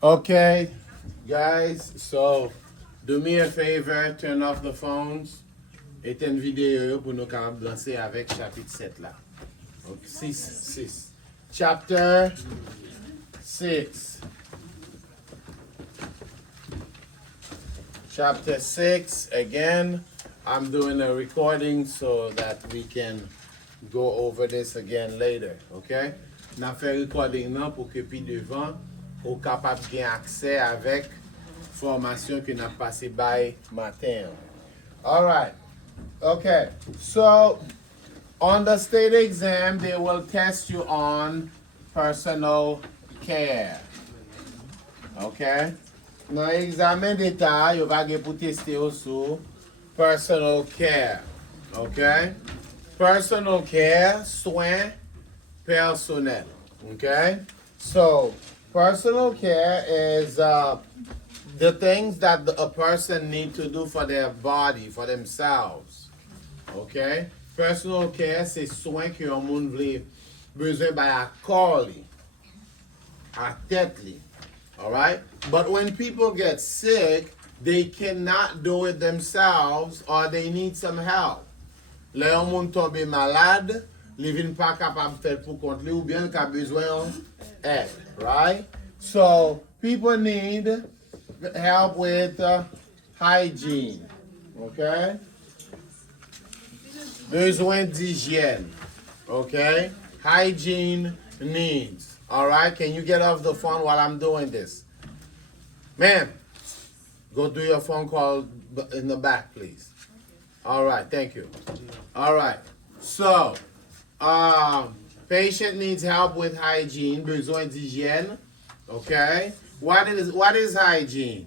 Okay, guys, so do me a favor, turn off the phones. Éteins vidéo yo pour nous capables danser avec chapitre 7 là. Donc 6. Chapter 6. Chapter 6, again, I'm doing a recording so that we can go over this again later, okay? N'a fait recording nan pour que puis devant, ou capable de gagner accès avec formation que n'a passé by matin. All right. Okay. So on the state exam, they will test you on personal care. Okay? Dans l'examen d'état, you va gen pour tester aussi personal care. Okay? Personal care, soins personnels. Okay? So, personal care is the things that a person need to do for their body, for themselves. Okay? Personal care, c'est soins que yon moun vle besoin by a corps li, a tête li. All right? But when people get sick, they cannot do it themselves or they need some help. Le yon moun tombe malade, li vin pa kapab fèl pou kont li ou bien ka bezwen aide, right? So, people need help with hygiene, okay? Besoin d'hygiène, okay? Hygiene needs, all right? Can you get off the phone while I'm doing this? Ma'am, go do your phone call in the back, please. All right, thank you. All right, so, patient needs help with hygiene, besoin d'hygiène, okay? What is hygiene?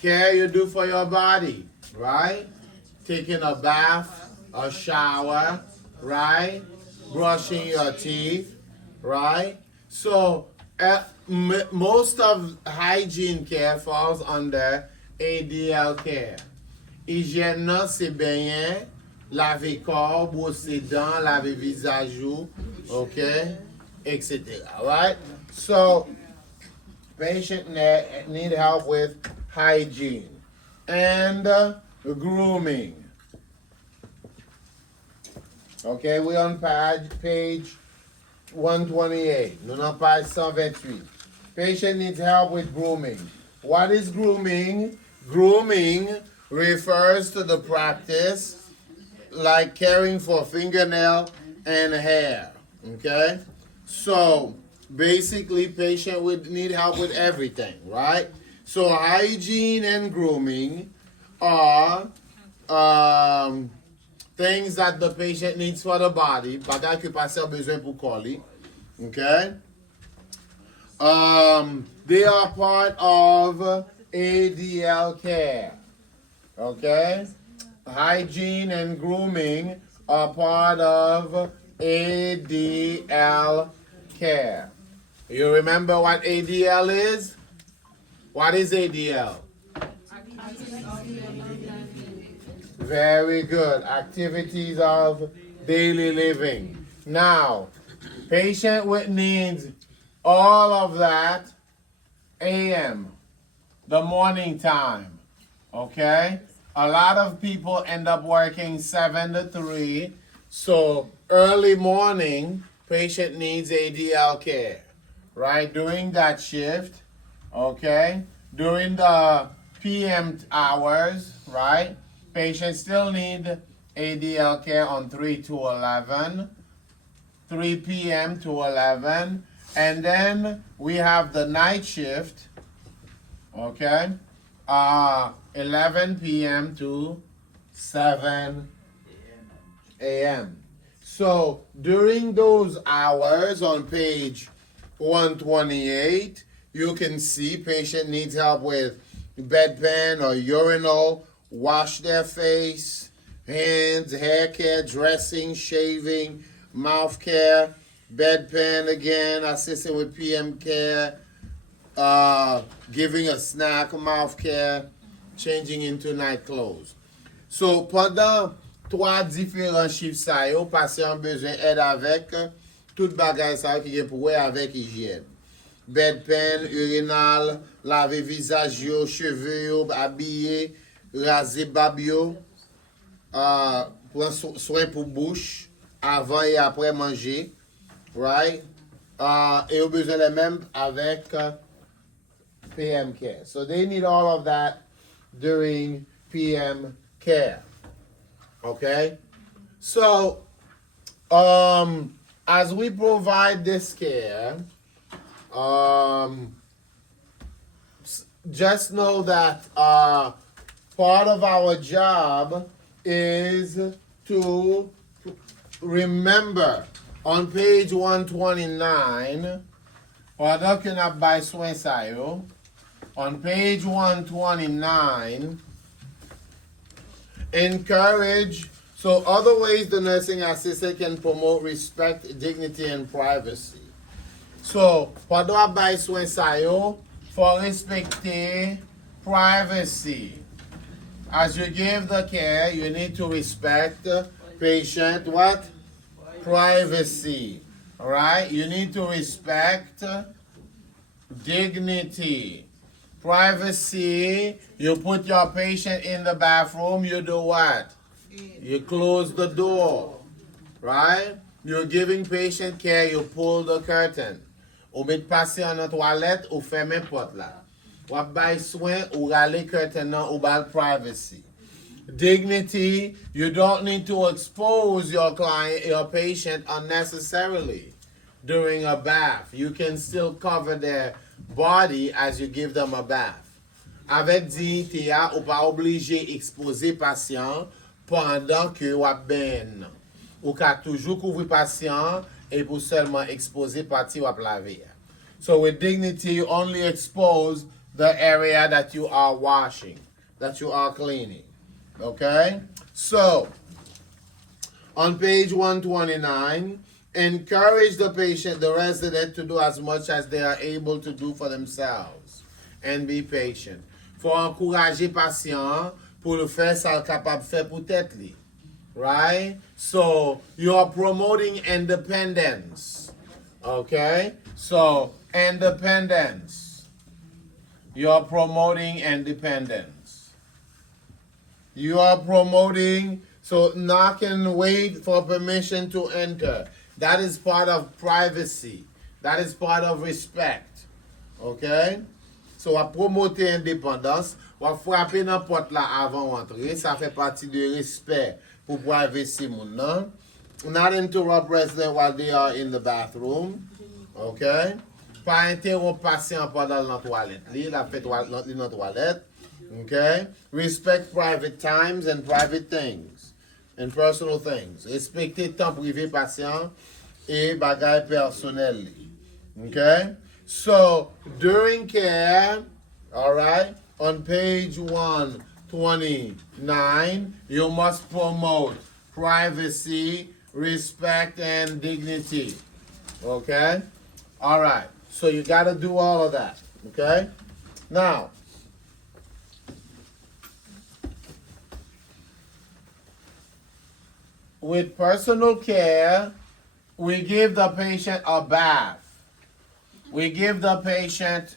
Care you do for your body, right? Taking a bath, a shower, right? Brushing your teeth, right? So, most of hygiene care falls under ADL care. Hygiène nan c'est baigner, laver corps, brosser dents, laver visage, okay, etc. Right? So, patient need help with hygiene and grooming. Okay, we're on page 128. Nous on page 128. Patient needs help with grooming. What is grooming? Grooming refers to the practice like caring for fingernail and hair. Okay? So basically patient would need help with everything, right? So hygiene and grooming are things that the patient needs for the body, bagay que patient besoin pour corps. Okay? They are part of ADL care. Okay? Hygiene and grooming are part of ADL care. You remember what ADL is? What is ADL? Very good. Activities of daily living. Now, patient with needs all of that AM, the morning time. Okay? A lot of people end up working 7 to 3. So early morning, patient needs ADL care. Right? During that shift, okay? During the PM hours, right? Patients still need ADL care on 3 to 11, 3 p.m. to 11, and then we have the night shift, okay? 11 p.m. to 7 a.m. So during those hours on page 128, you can see patient needs help with bedpan or urinal, wash their face, hands, hair care, dressing, shaving, mouth care, bedpan again, assisting with PM care, giving a snack, mouth care, changing into night clothes. So pendant 3 différents chiffres ça yo, patient besoin aide avec tout bagay ça qui est pour avec hygiène. bedpan, urinal, laver visage yo, cheveux yo, habiller, raser bab yo, prendre soin pour bouche, avant et après manger, right? Et au besoin les mêmes avec PM care. So they need all of that during PM care. Okay? So, as we provide this care, just know that part of our job is to remember on page 129, pendant que n'a bay soin sa yo, on page 129, encourage, so other ways the nursing assistant can promote respect, dignity, and privacy. So, pendant bay soin sa yo, for respecter privacy. As you give the care, you need to respect patient what? Privacy. All right? You need to respect dignity. Privacy, you put your patient in the bathroom, you do what? You close the door. Right? You're giving patient care, you pull the curtain. Ou met patient dans toilette, ou ferme porte là. Ou bay soin, ou rale curtain nan, ou bal privacy. Dignity, you don't need to expose your client, your patient unnecessarily during a bath. You can still cover their body as you give them a bath. Avec dignité, ou pas obligé exposer patient pendant que ou ben. Ou ka toujours couvrir patient et pour seulement exposer partie ou laver. So with dignity, you only expose the area that you are washing, that you are cleaning. Okay? So, on page 129, encourage the patient, the resident, to do as much as they are able to do for themselves and be patient. Faut encourager patient pour le faire ça capable de faire pour tête li. Right? So, you are promoting independence. Okay? So, independence. You are promoting independence. You are promoting, so knock and wait for permission to enter. That is part of privacy. That is part of respect. Okay? So, à promoter indépendance, ou à frapper dans porte là avant d'entrer, ça fait partie du respect pour privacy moun nan. Not interrupt resident while they are in the bathroom. Okay? Pas interrompre patient pendant la toilette. Li la fait dans toilette. Okay? Respect private times and private things and personal things. Respecter temps privé patient et bagay personnel li. Okay? So, during care, all right, on page 129, you must promote privacy, respect, and dignity. Okay? All right. So you got to do all of that. Okay? Now, with personal care, we give the patient a bath. We give the patient,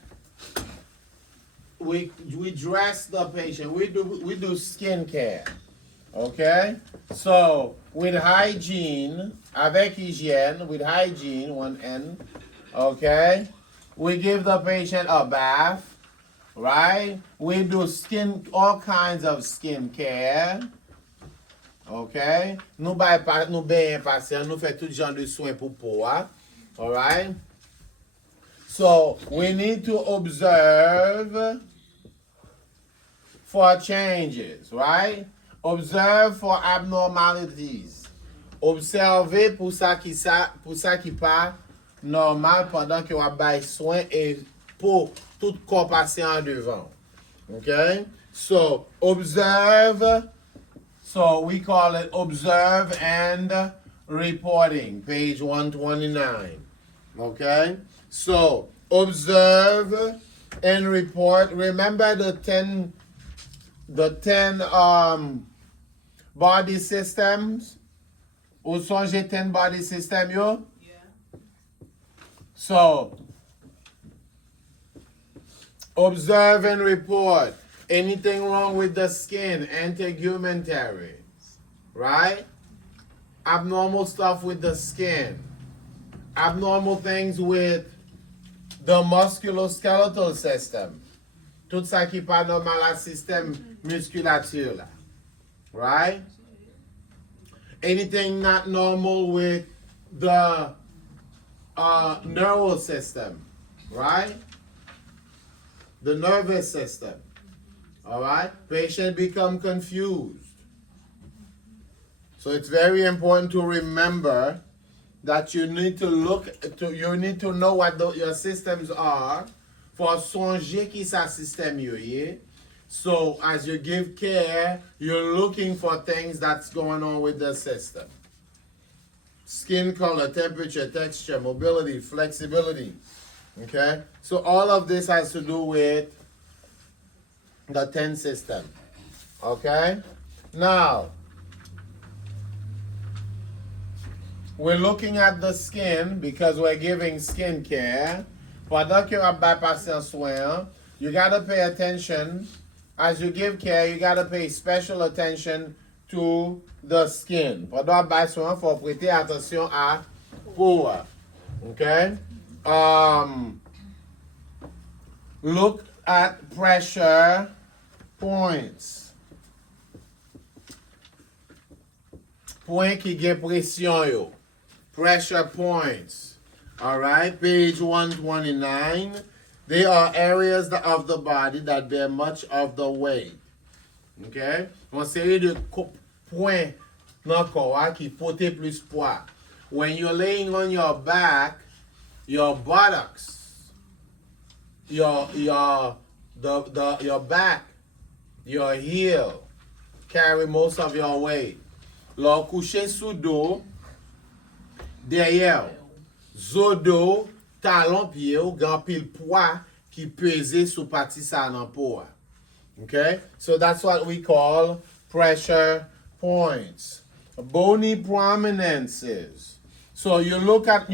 we dress the patient. We do skin care. Okay? So, with hygiene, avec hygiène, with hygiene, one N, okay? We give the patient a bath, right? We do all kinds of skin care. Okay? Nous bain patient, nous fait tout genre de soins pour peau, all right? So, we need to observe for changes, right? Observe for abnormalities. Observer pour ça qui pas normal pendant que on bail soin et pour tout corps patient devant. Okay? So, observe. So, we call it observe and reporting, page 129. Okay? So, observe and report. Remember the 10 body systems? Ou songe 10 body system yo? Yeah. So, Observe and report. Anything wrong with the skin, integumentary, right? Abnormal stuff with the skin. Abnormal things with the musculoskeletal system. Tout ça qui pas normal à système musculature là. Right? Anything not normal with the neural system, right? The nervous system. All right? Patient become confused. So it's very important to remember that you need to know what your systems are for songer qui sa système yo ye. So as you give care, you're looking for things that's going on with the system. Skin color, temperature, texture, mobility, flexibility. Okay? So all of this has to do with the 10 system. Okay? Now, we're looking at the skin because we're giving skin care. Pendant que vous bypassez un soin, you got to pay attention. As you give care, you got to pay special attention to the skin. Pendant que vous soin, il faut prêter attention à peau. Okay? Look at pressure points. Point qui get pression yo. Pressure points. All right, page 129. They are areas of the body that bear much of the weight. Okay? Une série de points dans le corps qui portent plus poids. When you're laying on your back, your buttocks, your back, your heel carry most of your weight. Lors couché sous dos, derrière, zodo, talon pied ou grand pile poids qui pèse sous partie ça nan peau. Okay? So that's what we call pressure points. Bony prominences. So you look at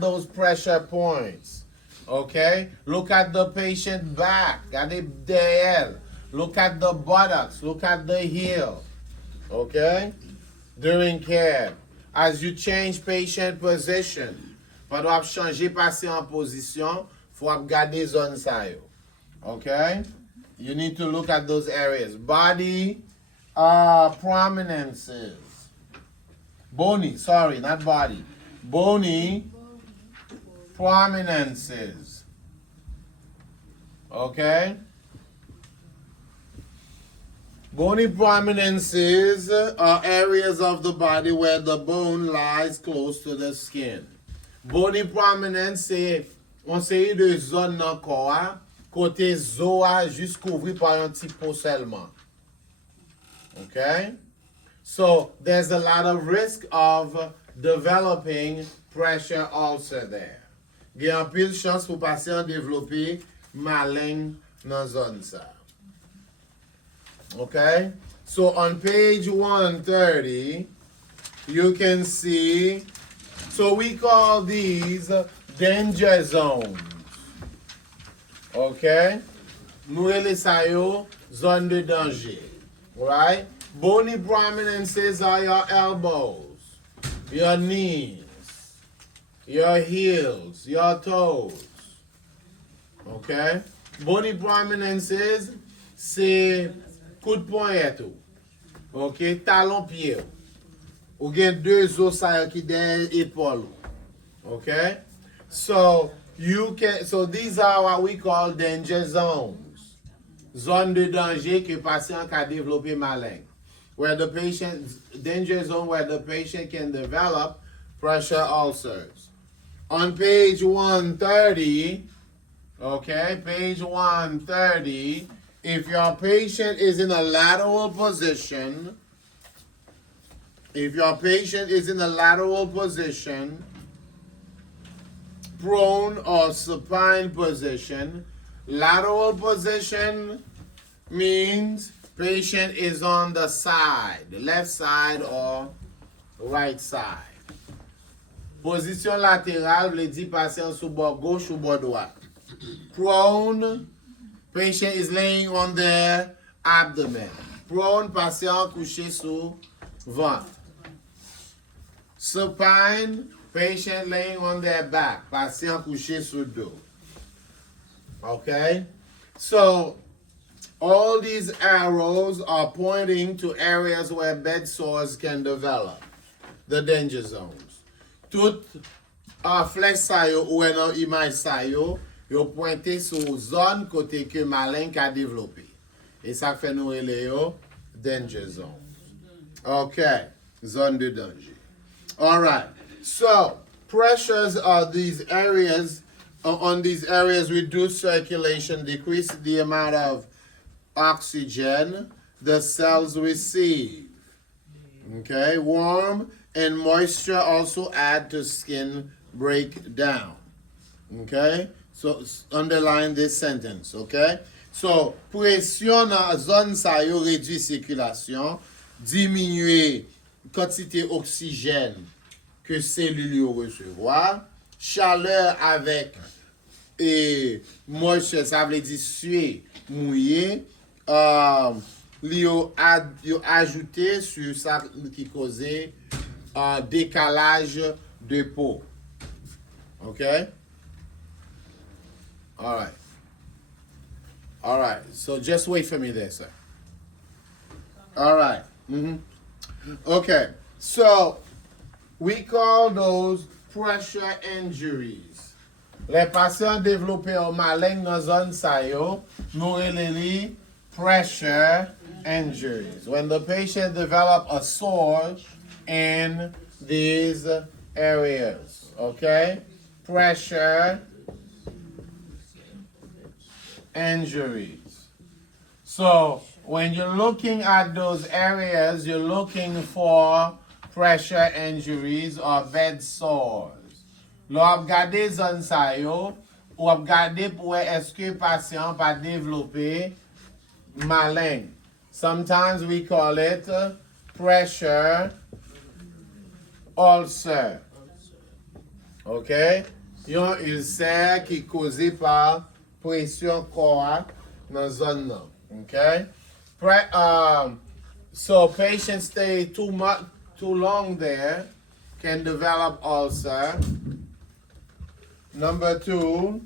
those pressure points. Okay? Look at the patient back, regardez derrière. Look at the buttocks, look at the heel. Okay? During care. As you change patient position, pendant changer patient en position, faut regarder zone sa yo. Okay? You need to look at those areas. Body prominences. Bony, sorry, not body. Bony prominences. Okay? Bony prominences are areas of the body where the bone lies close to the skin. Bony prominence, c'est une série de zones dans le corps, côté zoa, juste couvert par un petit peau seulement. Okay? So there's a lot of risk of developing pressure ulcer there. Il y a un pile chance pour patient développer malaigne dans zone ça. Okay? So on page 130, you can see, so we call these danger zones. Okay? Nous relè sa yo zone de danger. Right? Bony prominences are your elbows, your knees, your heels, your toes. Okay? Bony prominences, c'est coup de poignet tout. OK, talon pied. Ou gen deux os qui derrière épaule. Okay? So these are what we call danger zones. Zone de danger que patient can développer malaigne. Danger zone where the patient can develop pressure ulcers. On page 130, okay, page 130, if your patient is in a lateral position, prone or supine position, lateral position means patient is on the side, the left side or right side. Position latérale veut dire patient sous bord gauche ou bord droit. Prone Patient is laying on their abdomen. Prone, patient couché sous ventre. Supine, patient laying on their back. Patient couché sous dos. Okay? So, all these arrows are pointing to areas where bed sores can develop. The danger zones. Tout flèche sa yo ou nan image sa yo pointe sou zone kote ke malin ka développé. Et ça fait nous rele yo danger zones. Okay, zone de danger. All right. So, pressures are these areas on these areas reduce circulation, decrease the amount of oxygen the cells receive. Okay, warm and moisture also add to skin breakdown. Okay, so underline this sentence. Okay, so pression dans zone sa yo réduit circulation, diminue quantité oxygène que cellules yo recevoir, chaleur avec et moisture, ça veut dire suer, mouillé, yo ajouté sur ça qui causait décalage de peau. Okay? All right. So just wait for me there, sir. All right. Okay. So we call those pressure injuries. Les patients développés un malin dans zone sa yo, nous relève pressure injuries. When the patient develop a sore in these areas, okay? Pressure injuries. So when you're looking at those areas, you're looking for pressure injuries or bed sores. Lo ap gade zon sa yo, ou ap gade pou eske patient pa développer malin. Sometimes we call it pressure ulcer. Okay? Yon ulcer qui causé par pression corps dans zone nan. Okay? So patients stay too long there can develop ulcer. Number 2,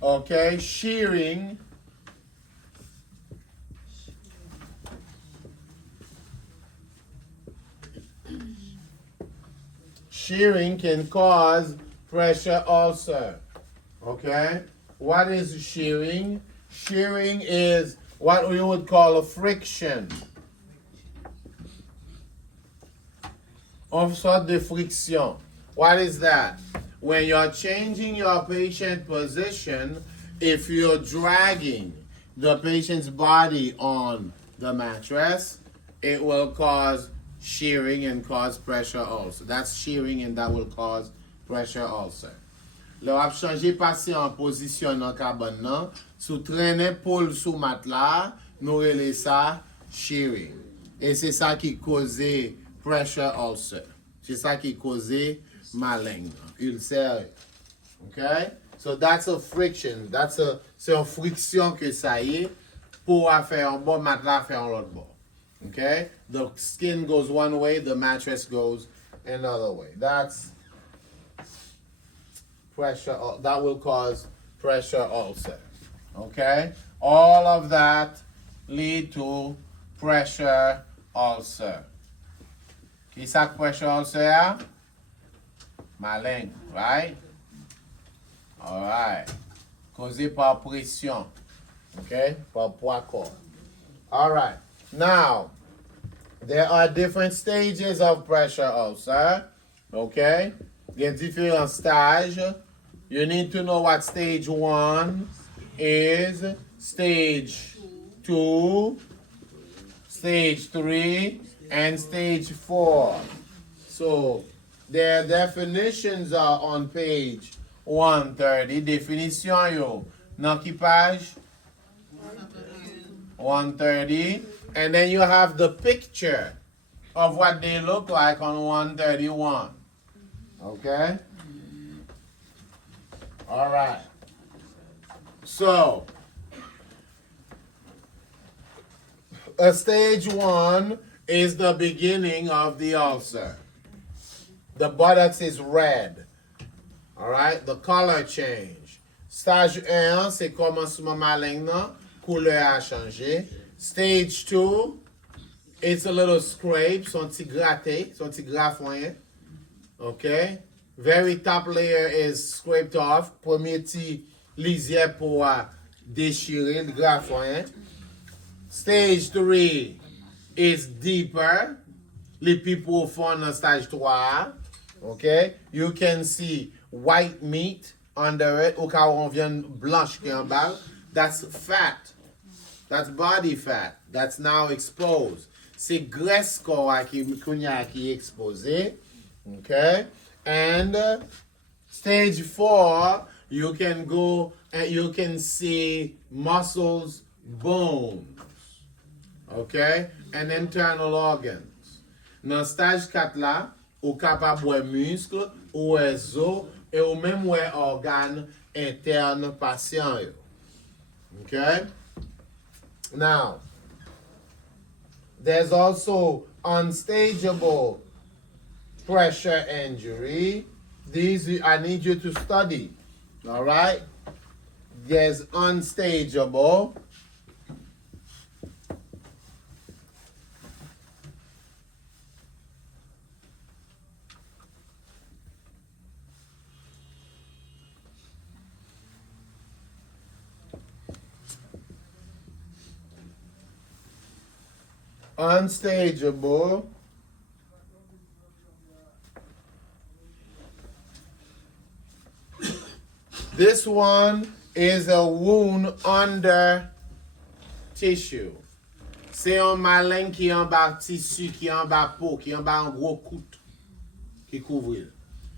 okay, shearing. Shearing can cause pressure ulcer. Okay? What is shearing? Shearing is what we would call a friction. Of sort de friction. What is that? When you're changing your patient position, if you're dragging the patient's body on the mattress, it will cause shearing and cause pressure ulcer. That's shearing and that will cause pressure ulcer. Le ap chanje patient en position nan cabane nan, sou traîner pôle sous matelas, nou rele ça shearing. Et c'est ça qui cause pressure ulcer. C'est ça qui cause malin, ulcère. Okay? So that's a friction. C'est une friction que ça y est pour faire un bon matelas faire un autre bord. Okay? The skin goes one way, the mattress goes another way. That's pressure. That will cause pressure ulcer. Okay? All of that lead to pressure ulcer. Qui ça pressure ulcer? Malin, right? All right. Causé par pression. Okay? Par poids corps. All right. Now, there are different stages of pressure ulcer. Okay? There are different stages. You need to know what stage 1 is, stage 2, stage 3, and stage 4. So, their definitions are on page 130. Definition yo. Nan ki page? 130. And then you have the picture of what they look like on 131. Okay? All right. So, A stage 1 is the beginning of the ulcer. The buttocks is red. All right, the color change. Stage 1, c'est commencement maligne, couleur a changé. Stage 2, it's a little scrape, son petit gratté, son petit grafoin. Okay? Very top layer is scraped off. Premier petit lisière pour déchirer le grafoin. Stage 3 is deeper. Les plus profonds dans stage 3. Okay? You can see white meat under it. Au cas où on vient blanche qui en bas. That's fat. That's body fat. That's now exposed. C'est graisse corps qui est exposé. Okay? And stage 4, you can go and you can see muscles, bones. Okay? And internal organs. Dans stage 4 là, ou capable de muscles, ou os, et ou même ouais organes internes patient. Okay? Now, there's also unstageable pressure injury. These I need you to study. All right? There's unstageable. Unstageable. This one is a wound under tissue. C'est un malin qui est en bas tissu, qui est en bas peau, qui est en bas un gros coude qui couvre.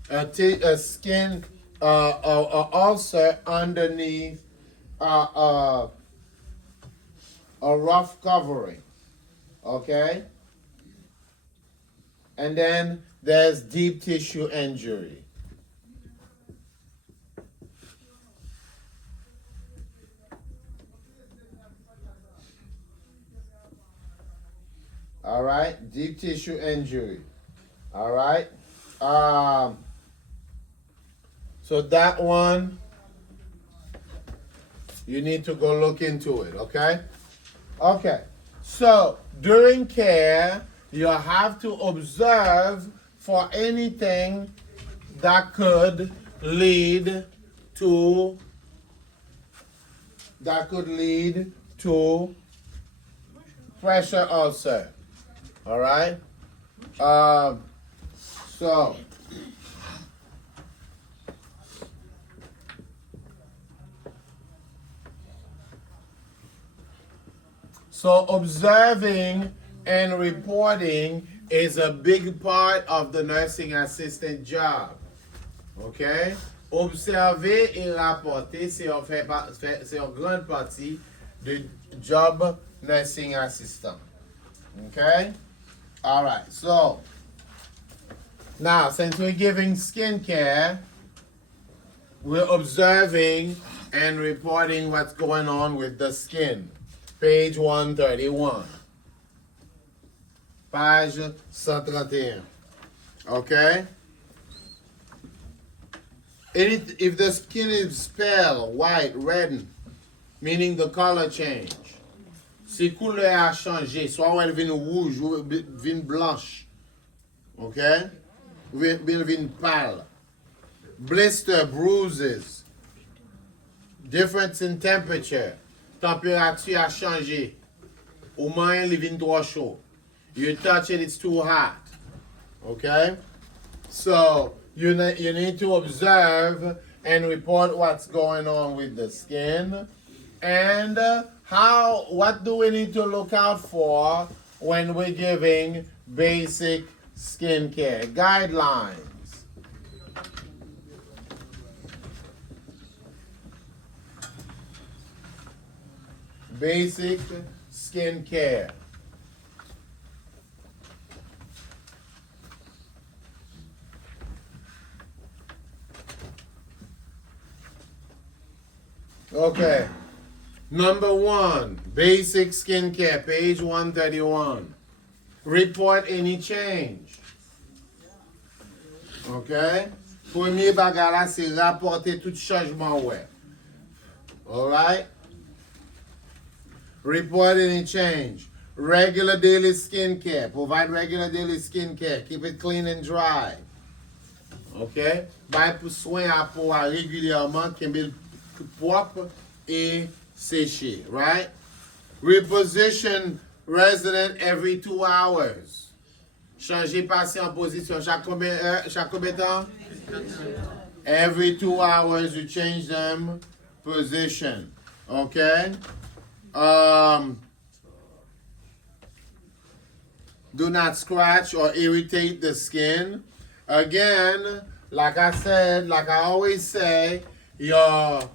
A skin, a ulcer underneath a rough covering. Okay? And then there's deep tissue injury. All right, deep tissue injury. All right. So that one, you need to go look into it. Okay. Okay. So during care, you have to observe for anything that could lead to pressure ulcer. All right. So observing and reporting is a big part of the nursing assistant job. Okay? Observer et rapporter, c'est une grande partie du job nursing assistant. Okay? All right. So now, since we're giving skin care, we're observing and reporting what's going on with the skin. Page 131. Page 131. Okay? If the skin is pale, white, reddened, meaning the color change. Si couleur a changé, soit elle vient rouge ou vient blanche. Okay? Vient pale. Blister, bruises. Difference in temperature. Température a changé. Au moins, il vient trop chaud. You touch it, it's too hot. Okay? So, you need to observe and report what's going on with the skin. And what do we need to look out for when we're giving basic skincare? Guidelines. Basic skincare. Okay. Number 1, basic skincare, page 131. Report any change. OK? Premier bagay la, c'est rapporter tout changement ouais. Alright? Report any change. Regular daily skincare. Provide regular daily skincare. Keep it clean and dry. OK? Bay pou soin à peau régulièrement, kembe propre et séché. Right? Reposition resident every 2 hours. Changer patient en position chaque combien de temps? Every 2 hours you change them position. Okay? Do not scratch or irritate the skin. Again, like I said, like I always say, your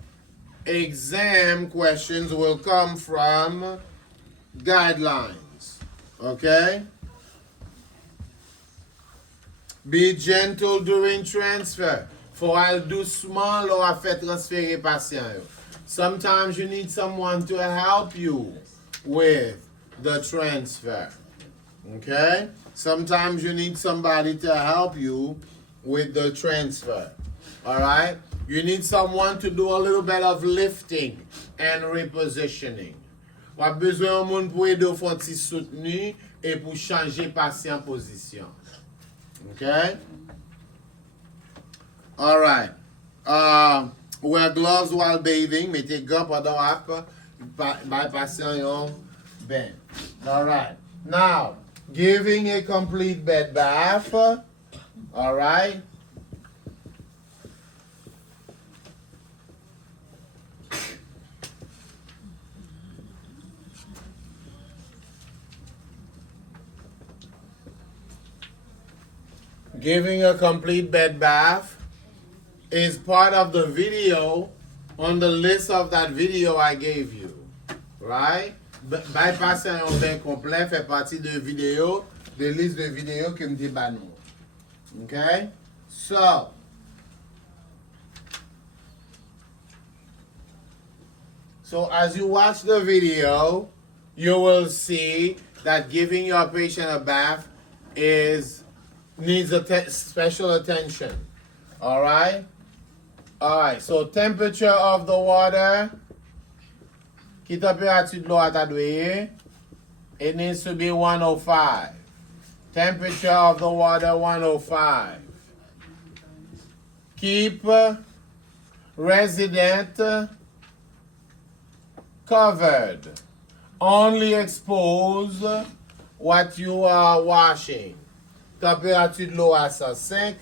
exam questions will come from guidelines. Okay? Be gentle during transfer. For I'll do small or fait transférer patient. Sometimes you need someone to help you with the transfer. Okay? Sometimes you need somebody to help you with the transfer. Alright? You need someone to do a little bit of lifting and repositioning. Ou a besoin de monde pour aider au fond ti soutenu et pour changer patient position. Okay? Alright. Wear gloves while bathing. Mettez gants pendant ap by patient yon ben. Alright. Now, giving a complete bed bath. Alright. Giving a complete bed bath is part of the video on the list of that video I gave you. Right? Bypasser un bain complet fait partie de vidéo, de liste de vidéos que me dit banou. Okay? So, as you watch the video, you will see that giving your patient a bath needs special attention. Alright? Alright, so temperature of the water. Ki temperature de l'eau a ta douye? It needs to be 105. Temperature of the water 105. Keep resident covered. Only expose what you are washing. Température de l'eau à 105,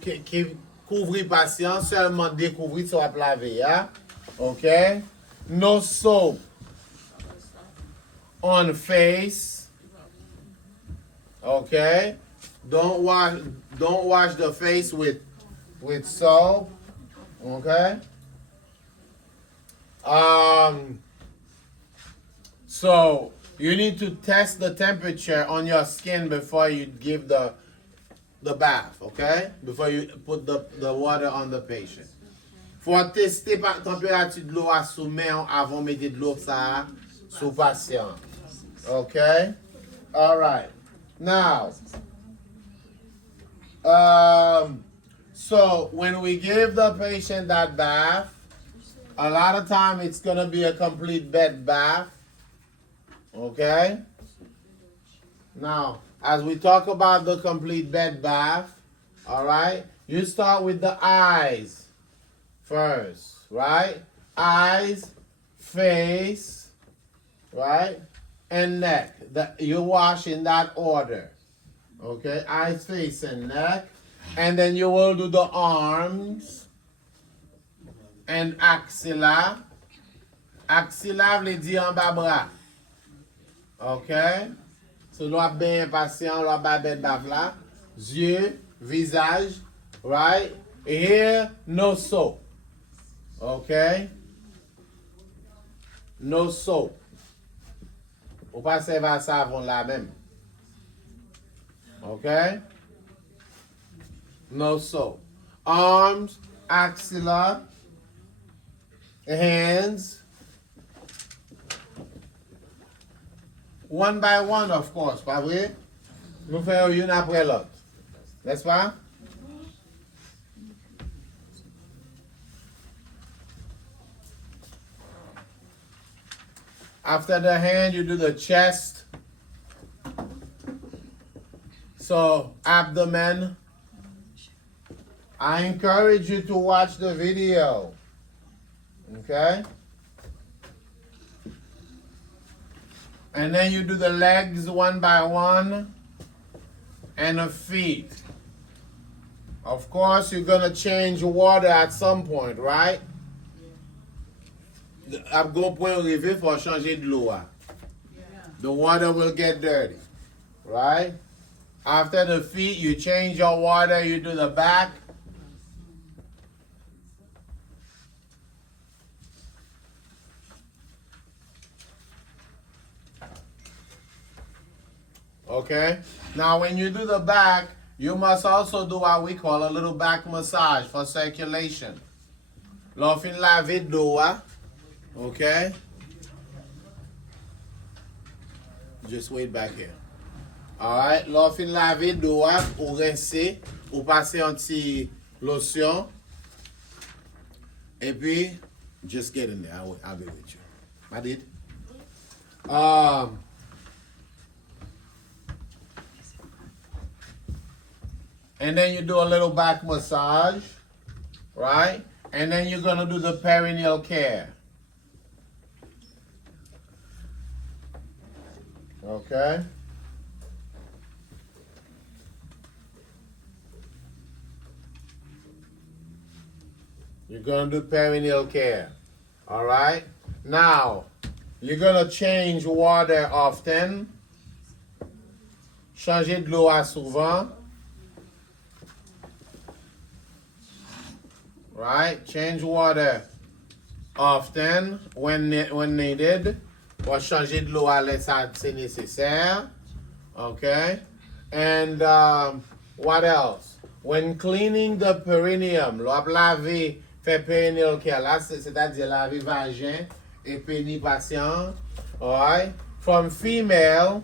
qui couvre patient, seulement découvrir sur la laver. Okay? No soap on face. Okay? Don't wash the face with soap. Okay? So you need to test the temperature on your skin before you give the bath, okay? Before you put the water on the patient. Faut tester par température de l'eau à sous main avant mettre de l'eau ça sous patient. Okay? All right. Now, so when we give the patient that bath, a lot of time it's going to be a complete bed bath. Okay? Now, as we talk about the complete bed bath, all right, you start with the eyes first, right? Eyes, face, right? And neck. You wash in that order. Okay? Eyes, face, and neck. And then you will do the arms and axilla. Axilla veut dire en bas bras. Okay? So, l'on a bien patient, l'on a bed bath là. Yeux, visage, right? Here, no soap. Okay? No soap. Ou pas servir savon là même. Okay? No soap. Arms, axilla, hands, one by one, of course, pas vrai? Nous faisons une après l'autre. N'est-ce pas? After the hand, you do the chest. So, abdomen. I encourage you to watch the video. Okay? And then you do the legs one by one and the feet. Of course, you're going to change water at some point, right? I'm going to arriver for changer de l'eau. The water will get dirty, right? After the feet, you change your water, you do the back. Okay? Now, when you do the back, you must also do what we call a little back massage for circulation. L'on fin laver d'eau, okay? Just wait back here. Alright, l'on fin laver d'eau, ou rincer, ou passer un petit lotion. Et puis, just get in there. I'll be with you. I did. And then you do a little back massage, right? And then you're gonna do the perineal care. Okay? You're gonna do perineal care. All right? Now, you're gonna change water often. Changer de l'eau souvent. Right? Change water often when needed. Or changer de l'eau à l'aise c'est nécessaire. Okay? And what else? When cleaning the perineum, l'on laver, fait perineal care, là, c'est-à-dire laver vagin et pénis patient. Alright? For female,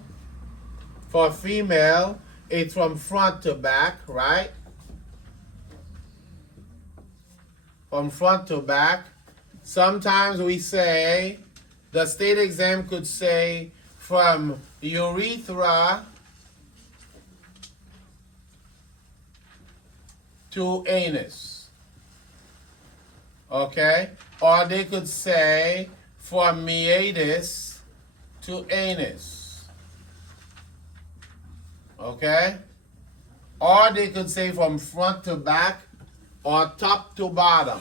it's from front to back, right? From front to back. Sometimes we say, the state exam could say from urethra to anus. Okay? Or they could say from meatus to anus. Okay? Or they could say from front to back or top to bottom.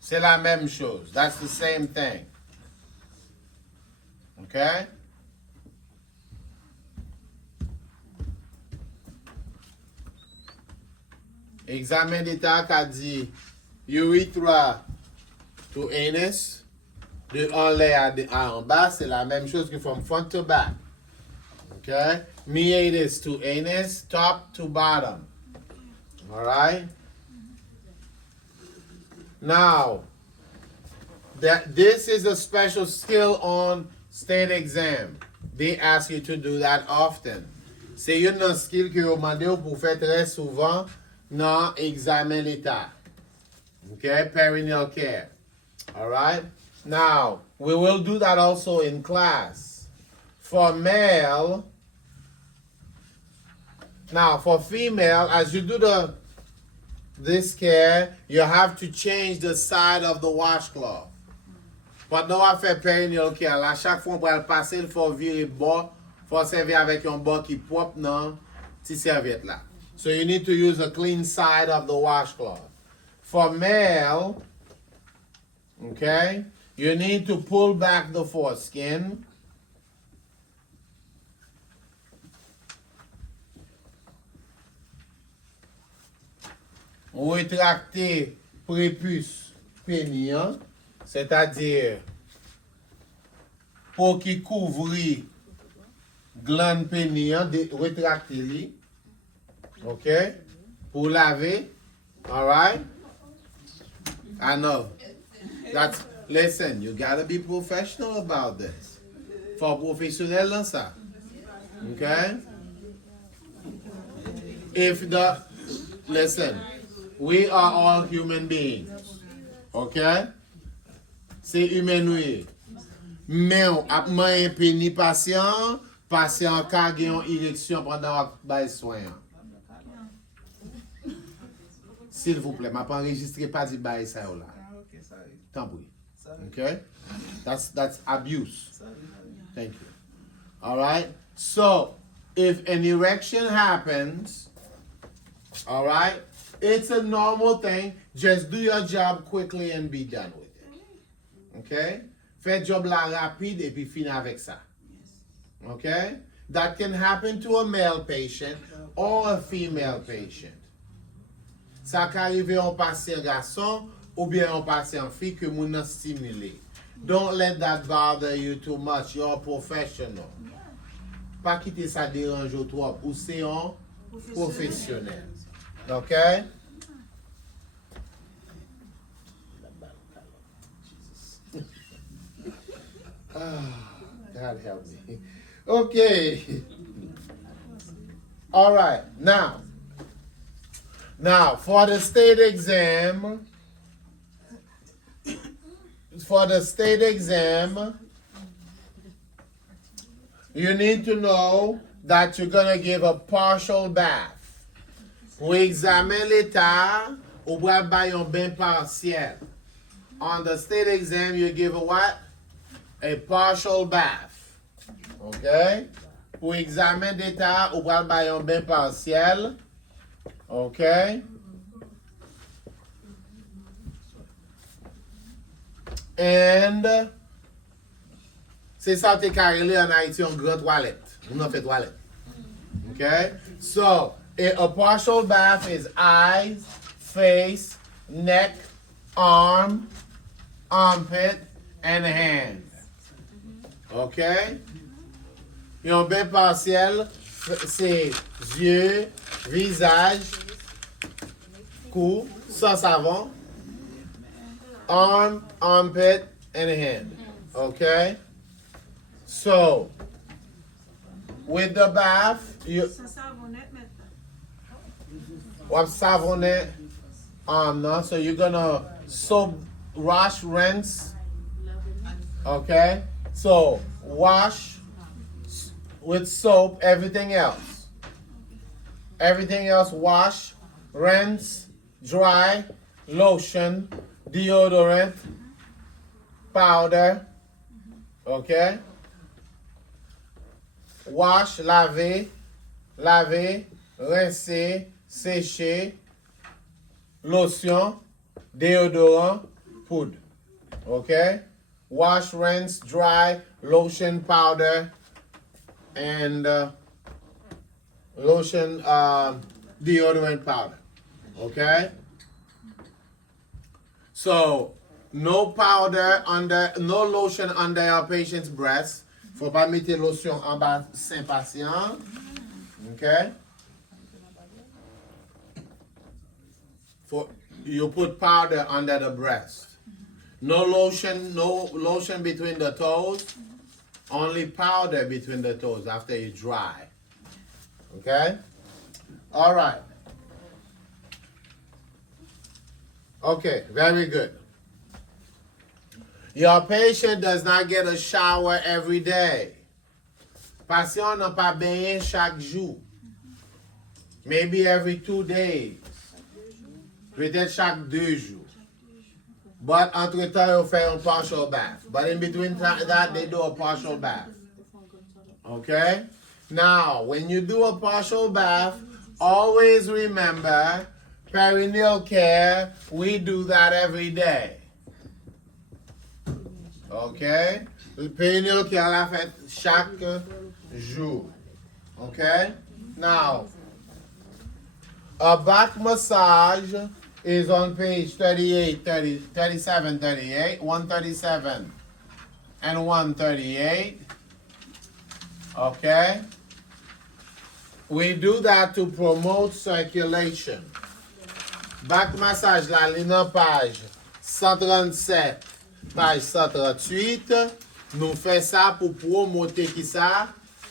C'est la même chose. That's the same thing. Okay? Examen d'état qu'a dit urethra to anus. De en l'air à en bas, c'est la même chose que from front to back. Okay? Meatus to anus, top to bottom. All right? Now, this is a special skill on state exam. They ask you to do that often. C'est une skill que vous demandez pour faire très souvent dans examen d'état. Okay? Perineal care. All right? Now, we will do that also in class. For male, now for female, as you do this care, you have to change the side of the washcloth. Pendant on fait perineal care, là, chaque fois pour le passer, il faut virer bord, faut servir avec un bord qui propre dans cette serviette là. So you need to use a clean side of the washcloth. For male, okay, you need to pull back the foreskin. Rétracter prépuce pénienne, c'est-à-dire pour qui couvrir glande pénienne, rétracter-les. Okay? Pour laver. All right? I know. Listen, you gotta be professional about this. For professionnel dans ça. Okay? Listen, we are all human beings. Okay? C'est humanoïde. Mais ap manye peni patient ka gen yon érection pendant bay soin. S'il vous plaît, m'a pas enregistré pas di bay ça là. Okay, sorry. Tant pis. Sorry. Okay? That's abuse. Thank you. All right? So, if an erection happens, all right, it's a normal thing. Just do your job quickly and be done with it. Okay? Fais job la rapide et puis fin avec ça. Okay? That can happen to a male patient or a female patient. Ça peut arriver à un patient garçon ou bien un patient fille que moun nan stimulé. Don't let that bother you too much. You're a professional. Pas quitter ça dérange au trop. Ou c'est un professionnel. Okay? God help me. Okay. All right. Now, for the state exam, you need to know that you're going to give a partial bath. Pour examen l'état, ou pour bay un bain partiel. On the state exam, you give a what? A partial bath. Okay? Pour examen d'état, ou pour bay un bain partiel. Okay? And c'est ça te carré en Haïti en grand toilette. On a fait toilette. Okay? So, a partial bath is eyes, face, neck, arm, armpit, and hand. Okay? Yon bain partiel, c'est yeux, visage, cou, sans savon, arm, armpit, and hand. Okay? So, with the bath, you have savonnet arm now. So you're gonna soap, wash, rinse. Okay? So wash with soap, everything else. Everything else, wash, rinse, dry, lotion, deodorant, powder. Okay? Wash, laver, rincer, sécher, lotion, déodorant, poudre. Okay? Wash, rinse, dry, lotion, powder, and lotion, deodorant powder. Okay? So, no lotion under your patient's breast. Faut pas mettre lotion en bas sein patient. Okay? You put powder under the breast. No lotion between the toes. Only powder between the toes after you dry. Okay? All right. Okay, very good. Your patient does not get a shower every day. Patient n'a pas baigné chaque jour. Maybe every 2 days. Peut-être chaque 2 jours. But entre-temps, you fait un partial bath. But in between that, they do a partial bath. Okay? Now, when you do a partial bath, always remember, perineal care, we do that every day. Okay? Le perineal care, la fait chaque jour. Okay? Now, a back massage is on page 37, 38, 137, and 138. Okay? We do that to promote circulation. Back massage, la ligne page 137, page 138, nous faisons ça pour promouvoir qui ça?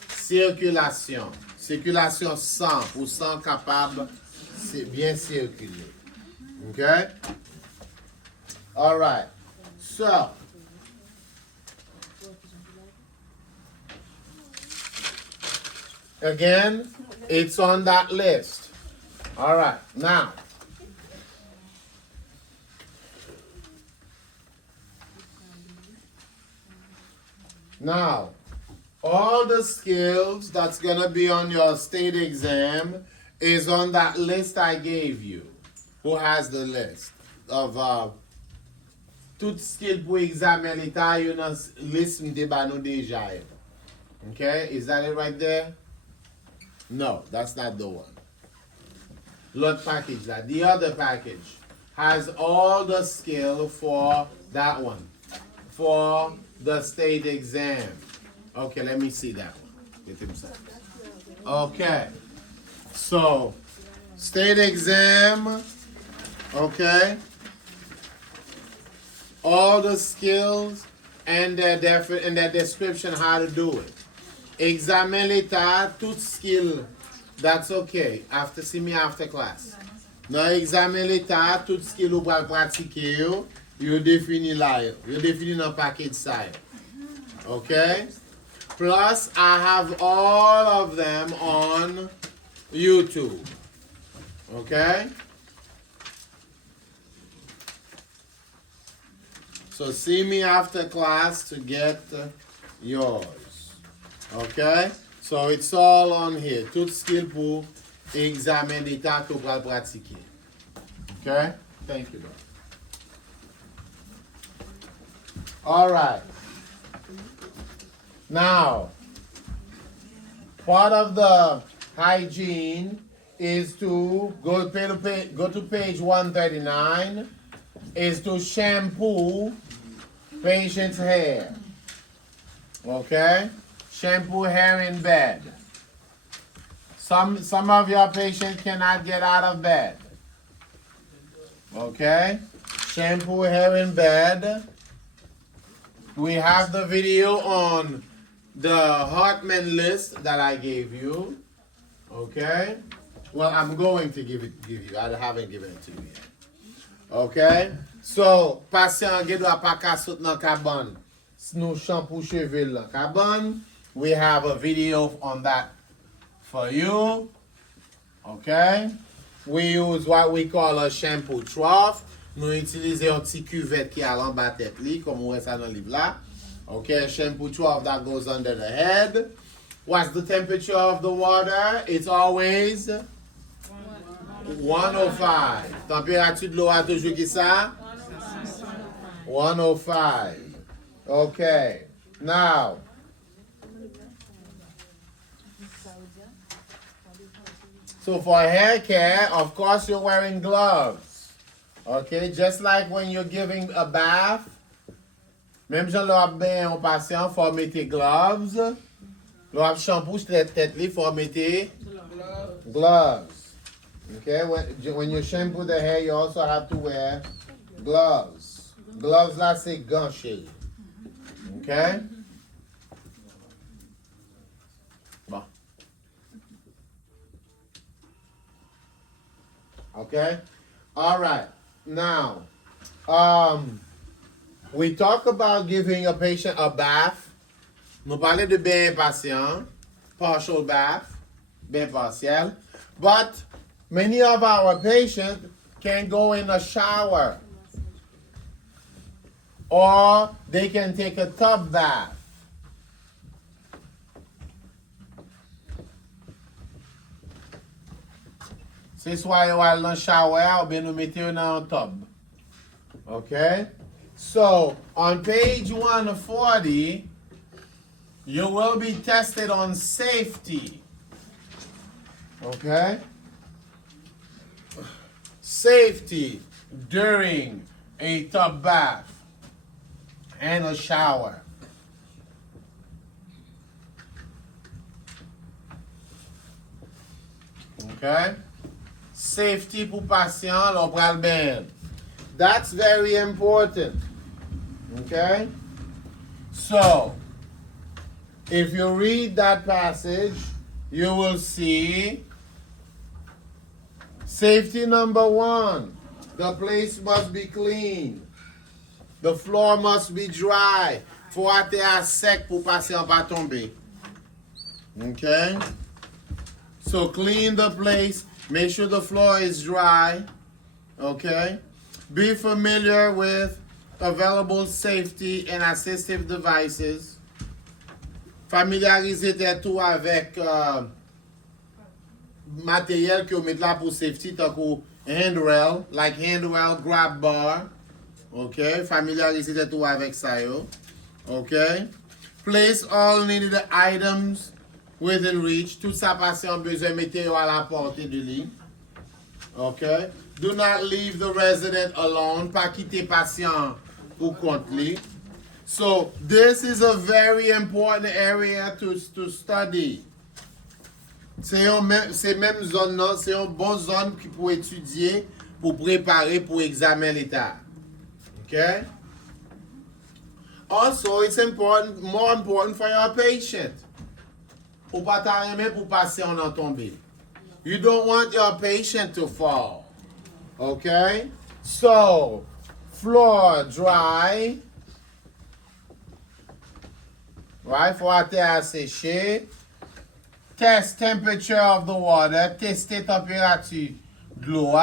Circulation. Circulation sang, pour sang capable de bien circuler. Okay? All right. So, again, it's on that list. All right. Now, all the skills that's going to be on your state exam is on that list I gave you. Who has the list of tout skill pour examen l'état, you know, list m'de ba nou deja. Okay, is that it right there? No, that's not the one. Lot package that. The other package has all the skill for that one. For the state exam. Okay, let me see that one. Get him set. Okay. So, state exam. Okay. All the skills and their description how to do it. Examen l'état, tout skill. That's okay. See me after class. Now, examen l'état, tout skill ou pral pratike yo, you defini la yo. You defini nan package sa yo. Okay? Plus, I have all of them on YouTube. Okay? So see me after class to get yours. Okay? So it's all on here. Tout skill pour examen d'état que pral pratiquer. Okay? Thank you, Doc. All right. Now, part of the hygiene is to go to page 139, is to shampoo patient's hair. Okay? Shampoo hair in bed. Some of your patients cannot get out of bed. Okay? Shampoo hair in bed. We have the video on the Hartman list that I gave you. Okay? Well, I'm going to give you. I haven't given it to you yet. Okay? So, patient qui doit pas ka sout nan kaban, nou shampoo cheveux nan kaban. We have a video on that for you. Okay? We use what we call a shampoo trough. Nous utilisons un petit cuvette qui a en bas tête li, comme on voit ça dans le livre là. Okay, shampoo trough that goes under the head. What's the temperature of the water? It's always 105. Température de l'eau a toujours qui ça? 105. Okay. Now, so for hair care, of course you're wearing gloves. Okay, just like when you're giving a bath. Même si l'on a bien un patient, faut mettre gloves. L'on a shampoo tête li, faut mettre gloves. Okay, when you shampoo the hair, you also have to wear gloves. Gloves là c'est gants chéri. Okay? Bon. Okay? All right. Now, we talk about giving a patient a bath. Nous parlons de bain patient, partial bath, bain partiel. But many of our patients can go in a shower. Or they can take a tub bath. C'est soit while dans shower ou bien nous mettons dans un tub. Okay? So, on page 140, you will be tested on safety. Okay? Safety during a tub bath and a shower. Okay? Safety pour patient, l'on pral ben. That's very important. Okay? So, if you read that passage, you will see safety number 1. The place must be clean. The floor must be dry. Faut à sec pour passer en pas tomber. Okay? So clean the place. Make sure the floor is dry. Okay? Be familiar with available safety and assistive devices. Familiariser tout avec matériel que vous mettez là pour safety, tant que handrail, like handrail, grab bar. Okay? Familiariser tout avec ça yo. Okay? Place all needed items within reach. Tout ça passe en besoin mettez à la portée de lit. Okay? Do not leave the resident alone. Pas quitter patient pour compte li. So this is a very important area to study. C'est même zone non, c'est une bonne zone pour étudier, pour préparer pour examen l'état. Okay? Also, it's more important for your patient. Ou pas t'arrêter pour passer en tombé. You don't want your patient to fall. Okay? So, floor dry. Right? Faut être asséché. Test temperature of the water. Tester température de l'eau.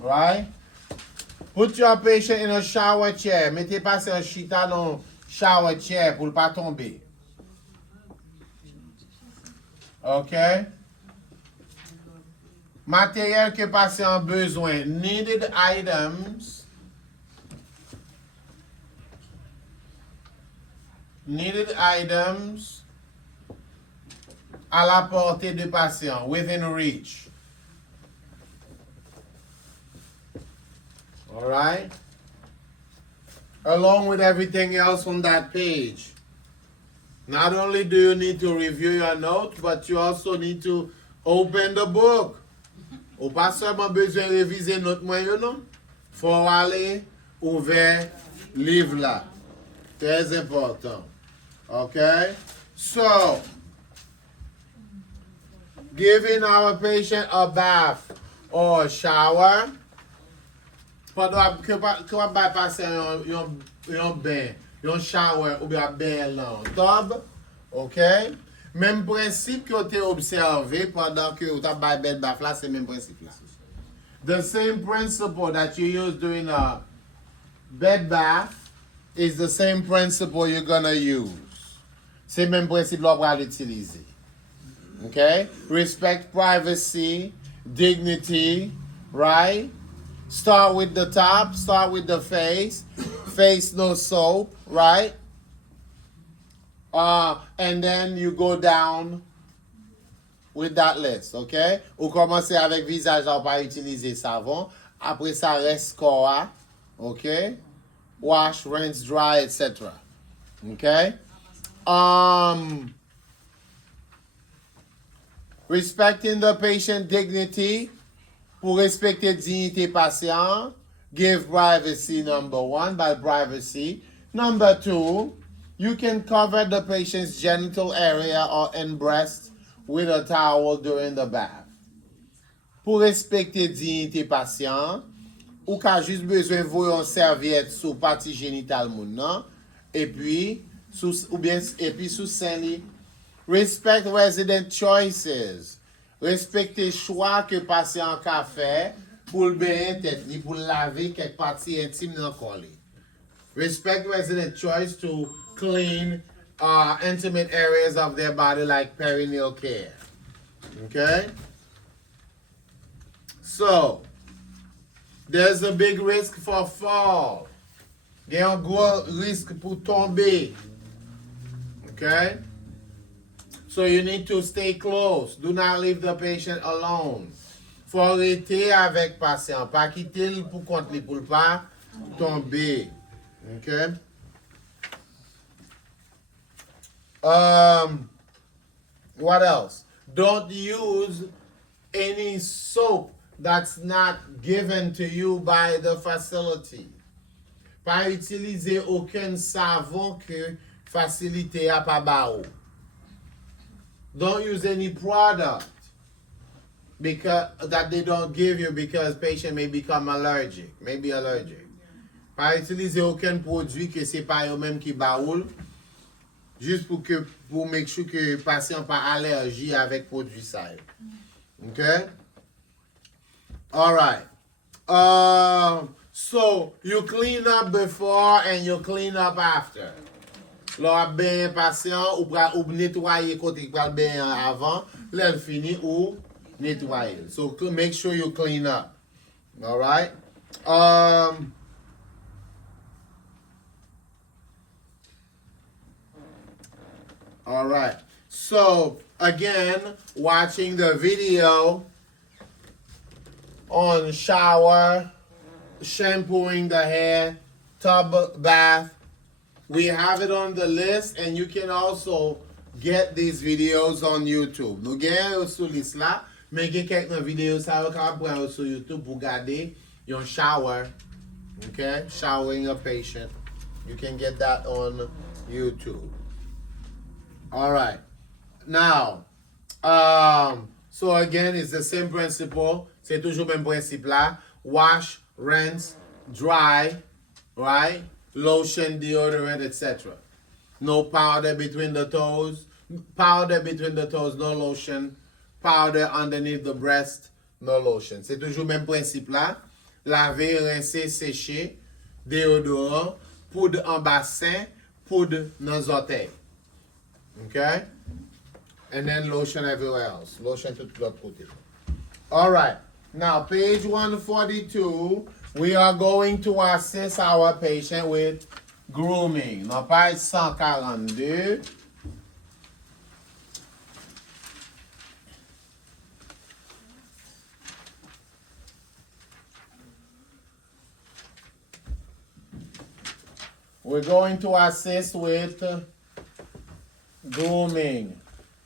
Right? Put your patient in a shower chair. Mettez pas un chita dans shower chair pour ne pas tomber. Okay? Matériel que patient a besoin. Needed items. Needed items à la portée du patient, within reach. All right? Along with everything else on that page. Not only do you need to review your notes, but you also need to open the book. Ou pas seulement besoin de réviser notre moyen, non? Faut aller ouvrir livre là. Très important. Okay? So, giving our patient a bath or a shower. Pendant que va passer un bain, un shower ou bien bain là, tub, ok? Même principe que tu as observé pendant que tu as bed bath là, c'est le même principe là. The same principle that you use during a bed bath is the same principle you're gonna use. C'est le même principe là pour l'utiliser. Okay? Respect privacy, dignity, right? Start with the top, start with the face. Face no soap, right? And then you go down with that list, okay? Ou commencer avec visage, on va utiliser savon. Après ça reste corps, okay? Wash, rinse, dry, etc. Okay? Respecting the patient dignity. Pour respecter dignité patient, give privacy number 1 by privacy. Number 2, you can cover the patient's genital area or and breast with a towel during the bath. Pour respecter dignité patient, ou ka juste besoin voir une serviette sous partie génitale moun nan, et puis sous sein li. Respect resident choices. Respecter choix que patient ka fait pour le bain tête ni pour laver quelques parties intimes dans corps. Respect resident choice to clean intimate areas of their body like perineal care. Okay? So, there's a big risk for fall. Il y a un gros risque pour tomber. Okay? So you need to stay close. Do not leave the patient alone. Faut rester avec patient. Pas quitter le pour compte li pour pas tomber. Okay? What else? Don't use any soap that's not given to you by the facility. Pas utiliser aucun savon que facilité a pas ba ou. Don't use any product because that they don't give you because patient may become allergic, may be allergic. Pas utiliser aucun produit que c'est pas eux même qui ba ou, juste pour make sure que patient pas allergie avec produit ça. Okay? All right. So you clean up before and you clean up after. Lò ben patient ou nettoyer côté pral ben avant, l'el fini ou nettoyer. So make sure you clean up. All right? All right. So again, watching the video on shower, shampooing the hair, tub bath. We have it on the list, and you can also get these videos on YouTube. Nou gen yo sou list la, men gen kek nan video sa yo ka pran yo sou YouTube pou gade yon shower, okay? Showering a patient. You can get that on YouTube. All right. Now, so again, it's the same principle. C'est toujours même principe là. Wash, rinse, dry, right? Lotion, deodorant, etc. No powder between the toes. Powder between the toes, no lotion. Powder underneath the breast, no lotion. C'est toujours même principe là. Laver, rincer, sécher, déodorant, poudre en bassin, poudre dans les orteils. Okay? And then lotion everywhere else. Lotion tout l'autre côté. All right. Now, page 142, we are going to assist our patient with grooming. Now, page 142. We're going to assist with grooming.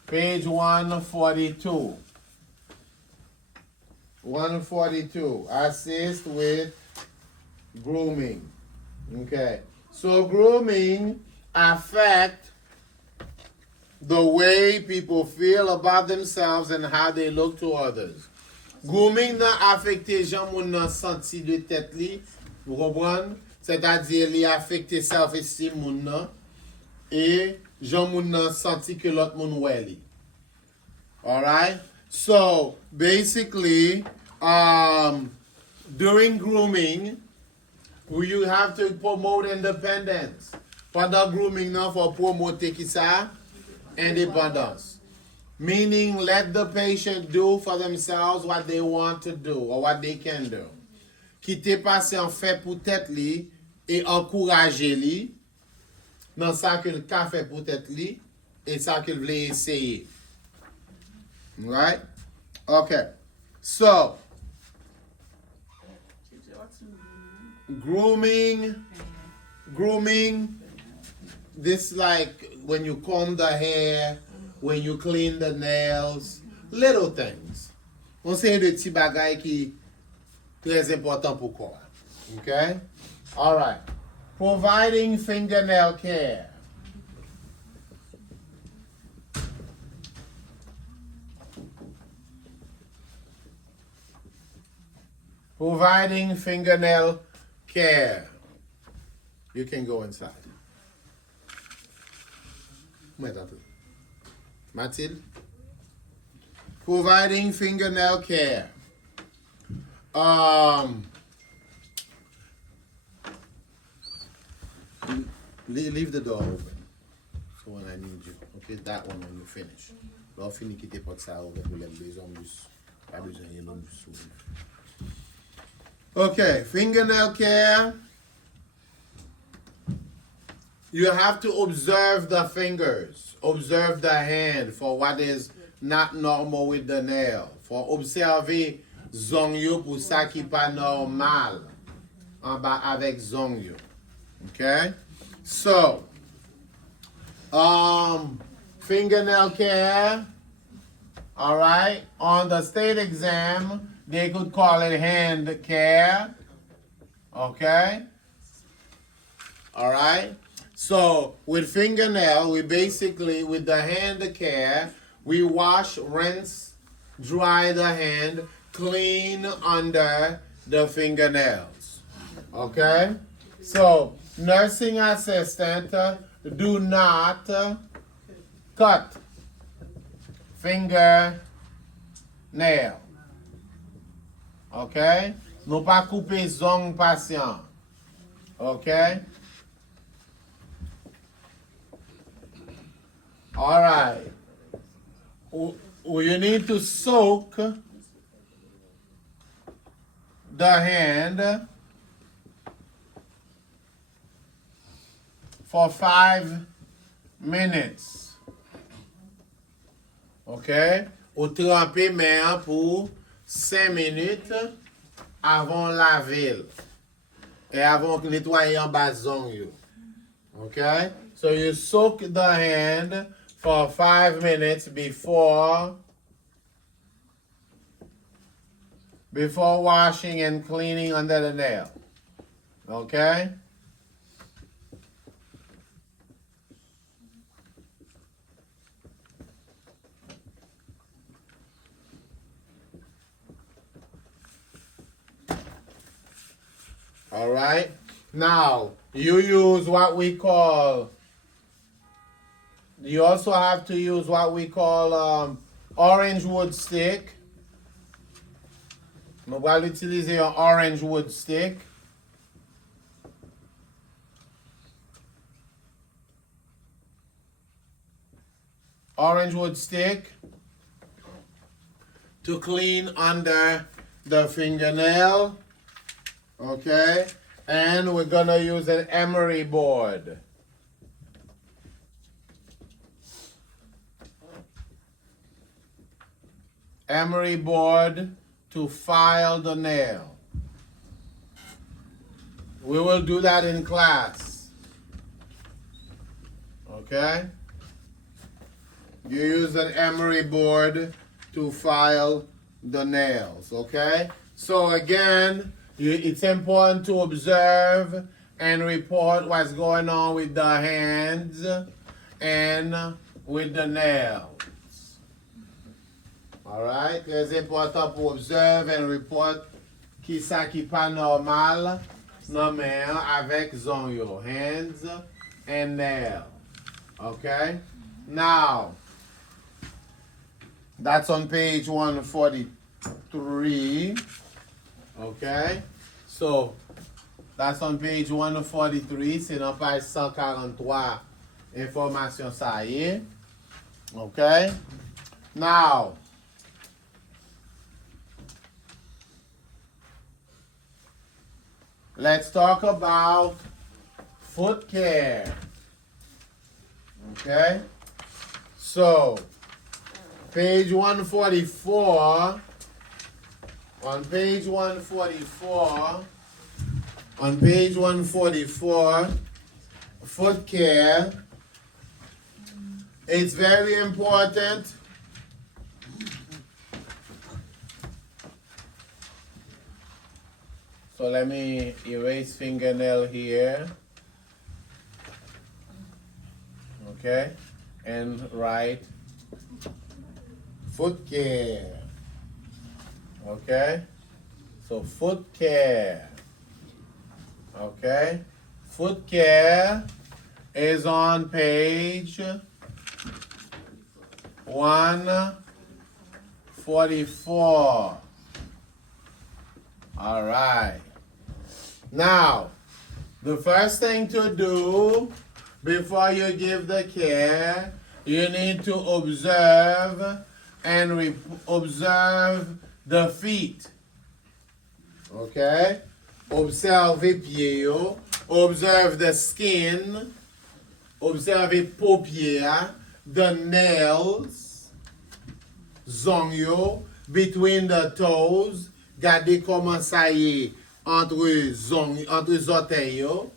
Page 142. 142. Assist with grooming. Okay. So grooming affect the way people feel about themselves and how they look to others. Grooming nan affecte jan moun nan senti de tête li. Vous comprenez? C'est-à-dire li affecte self-esteem moun nan et jan moun nan senti que l'autre moun wè li. All right? So basically, during grooming, you have to promote independence. Pendant grooming, now for promote ki sa? Independence. Meaning, let the patient do for themselves what they want to do or what they can do. Quitter patient fait pour tête li et encourager li dans ça que le ka fait pour tête li et ça qu'il voulait essayer. Right? Okay. So, grooming, this like when you comb the hair, when you clean the nails, little things. On sait de petits bagailles qui très important pour quoi. Okay? All right. Providing fingernail care. Providing fingernail care. You can go inside. Mathilde? Providing fingernail care. Leave the door open. So when I need you. Okay, that one when you finish. L'on finit quitter porte ça ouvert pour les besoins plus. Pas besoin de l'homme plus. Okay, fingernail care. You have to observe the fingers, observe the hand for what is not normal with the nail. For observer zong yo pour ça qui pas normal en bas avec zong yo. Okay? So, fingernail care. All right. On the state exam, they could call it hand care. Okay? All right? So with fingernail, we basically, with the hand care, we wash, rinse, dry the hand, clean under the fingernails. Okay? So, nursing assistant, do not cut finger nail. Okay? Nou pa couper zong patient. Okay? All right. You need to soak the hand for 5 minutes. OK? Ou tremper main pour 5 minutes avant laver et avant nettoyer en bas zong yo. OK? So you soak the hand for 5 minutes before washing and cleaning under the nail. Okay? All right? Now, you use what we call, you also have to use what we call orange wood stick. On va utiliser un orange wood stick. Orange wood stick to clean under the fingernail. Okay? And we're gonna use an emery board. Emery board to file the nail. We will do that in class. Okay? You use an emery board to file the nails. Okay? So again, it's important to observe and report what's going on with the hands and with the nails. Alright? Très important pour observe and report qui sa qui pas normal nan men avec zon yo. Hands and nail. Okay? Now, that's on page 143. Okay? So, that's on page 143. C'est dans page 143. Information ça y est. Okay? Now, let's talk about foot care. Okay? So, page 144. On page 144, foot care. It's very important. So let me erase fingernail here. Okay? And write foot care. Okay? So foot care. Okay? Foot care is on page 144. All right. Now, the first thing to do before you give the care, you need to observe and observe the feet. Okay? Observe pieds yo. Observe the skin. Observe paupières, the nails, zong yo, between the toes. Gade comment ça y est entre orteils yo.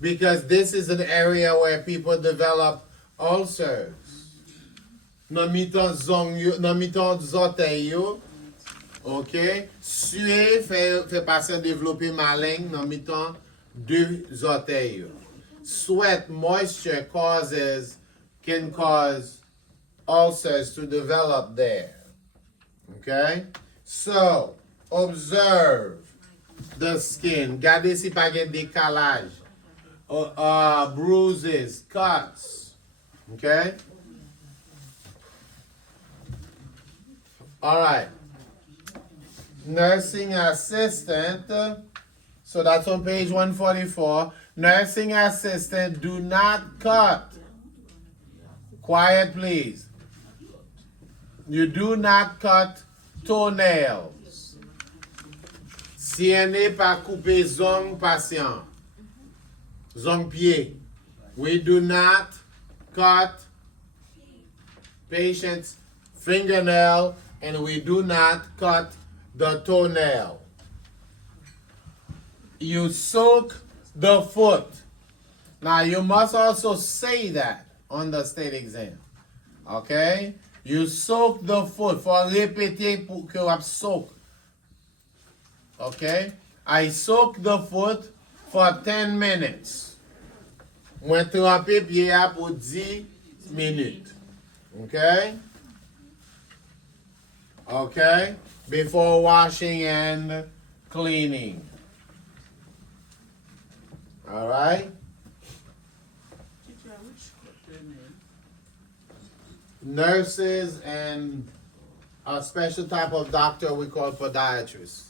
Because this is an area where people develop ulcers. Nan mitan zong yo, nan mitan orteils yo, Ok? Suer fait passer développer ma langue dans mi-temps deux orteils. Sweat, moisture can cause ulcers to develop there. Okay? So, observe the skin. Gardez si pas gen décalage. Bruises, cuts. Okay? All right. Nursing assistant. So that's on page 144. Nursing assistant, do not cut. Quiet, please. You do not cut toenails. CNA pas couper zong patient. Zong pied. We do not cut patient's fingernail, and we do not cut the toenail. You soak the foot. Now you must also say that on the state exam. Okay? You soak the foot. For répéter pour que vous soak. Okay? I soak the foot for 10 minutes. Moi tremper pied pour 10 minutes. Okay? Okay? Before washing and cleaning. All right? Nurses and a special type of doctor we call podiatrists.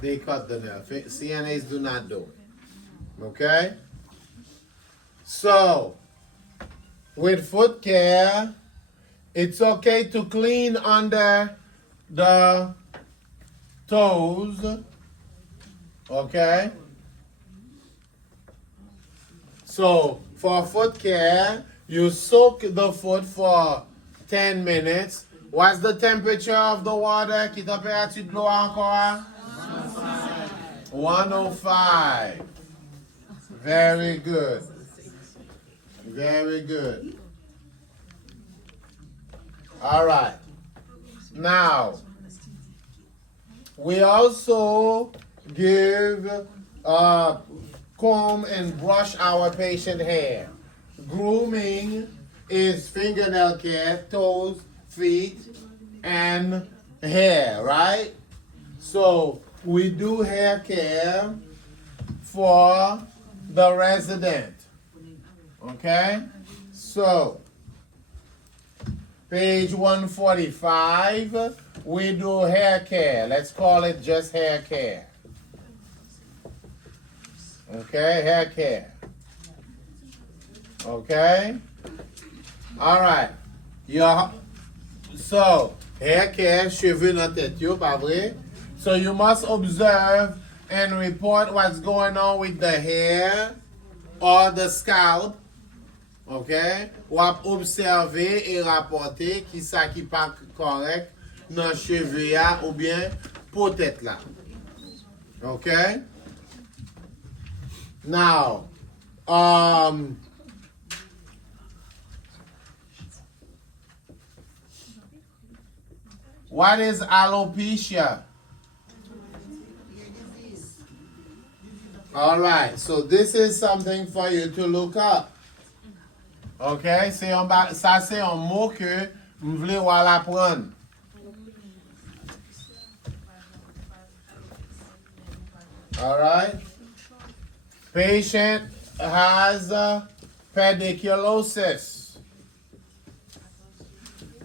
They cut the nail. CNAs do not do it. Okay? So, with foot care, it's okay to clean under the toes. Okay? So, for foot care, you soak the foot for 10 minutes. What's the temperature of the water? Qui température de l'eau encore? 105. Very good. Very good. All right. Now, we also give comb and brush our patient hair. Grooming is fingernail care, toes, feet, and hair, right? So we do hair care for the resident. Okay? So, page 145, we do hair care. Let's call it just hair care. Okay, hair care. Okay? All right. So, hair care, cheveux dans tête yo, pas vrai? So you must observe and report what's going on with the hair or the scalp. Okay? Ou ap observer et rapporter qui ça qui pas correct dans cheveux ya ou bien peut-être là. Okay? Now, what is alopecia? All right, so this is something for you to look up. Okay, ça c'est un mot que vous voulez apprendre. All right. Patient has pediculosis.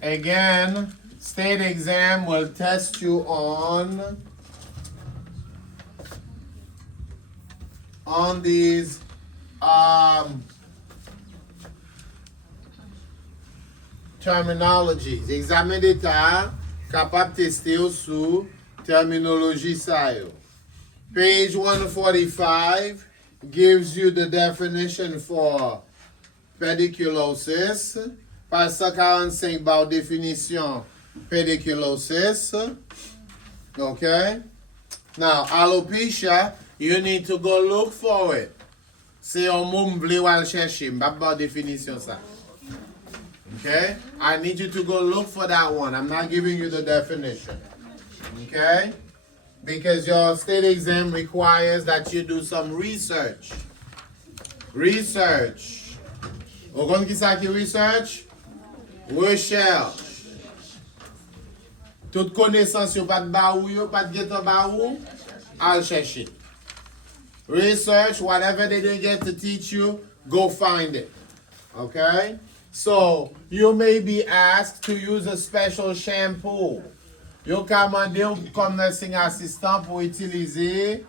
Again, state exam will test you on these terminologies. Examen d'état capable tester sous terminologie ça yo. Page 145 gives you the definition for pediculosis. Page 145 about definition pediculosis. Okay? Now, alopecia, you need to go look for it. C'est un mot m'vle wal chercher, m'pa definition ça. Okay? I need you to go look for that one. I'm not giving you the definition. Okay? Because your state exam requires that you do some research. Research. Vous comprenez qui ça qui research? Recherche. Toute connaissance yo pas de ba ou yo, pas de get ba ou, I'll chercher. Research, whatever they didn't get to teach you, go find it. Okay? So, you may be asked to use a special shampoo. Yo ka mande ou comme nursing assistant pour utiliser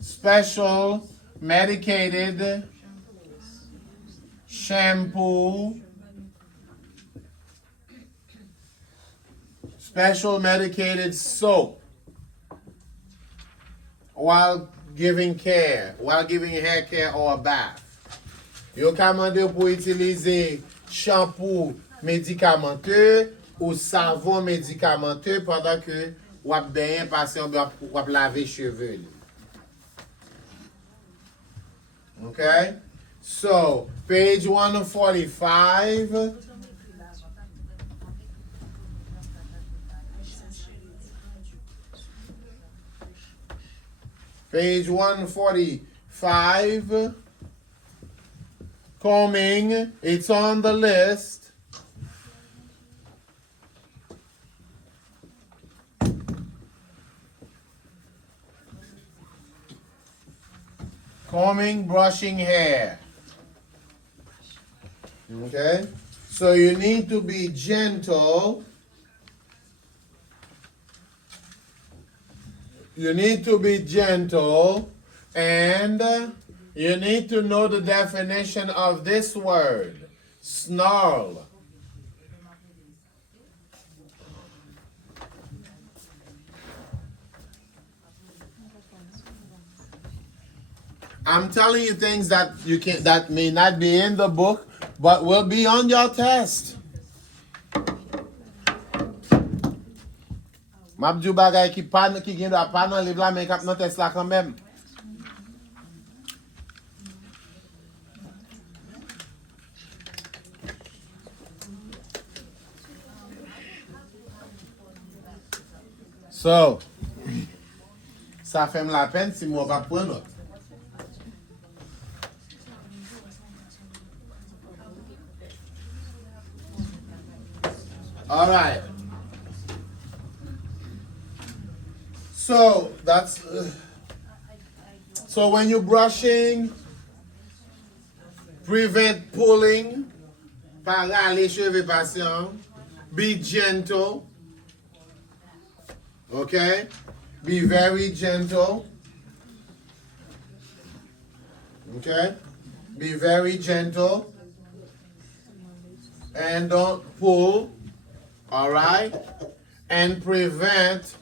special medicated shampoo, special medicated soap while giving care, while giving hair care or a bath. Yo ka mande pour utiliser shampoo médicamenteux ou savon médicamenteux pendant que wap ben patient wap laver cheveux. Okay? So, page 145. Page 145. Combing, it's on the list. Combing, brushing hair. Okay? So you need to be gentle. You need to be gentle, and you need to know the definition of this word, snarl. I'm telling you things that that may not be in the book, but will be on your test. Mabdou bagay ki gen do pa nan liv la men kap nan test la quand même. So, ça fait la peine si moi va prendre note. All right. So that's so when you're brushing, prevent pulling, pas râler cheveux patient, be gentle. Okay? Be very gentle. Okay? Be very gentle. And don't pull. All right? And prevent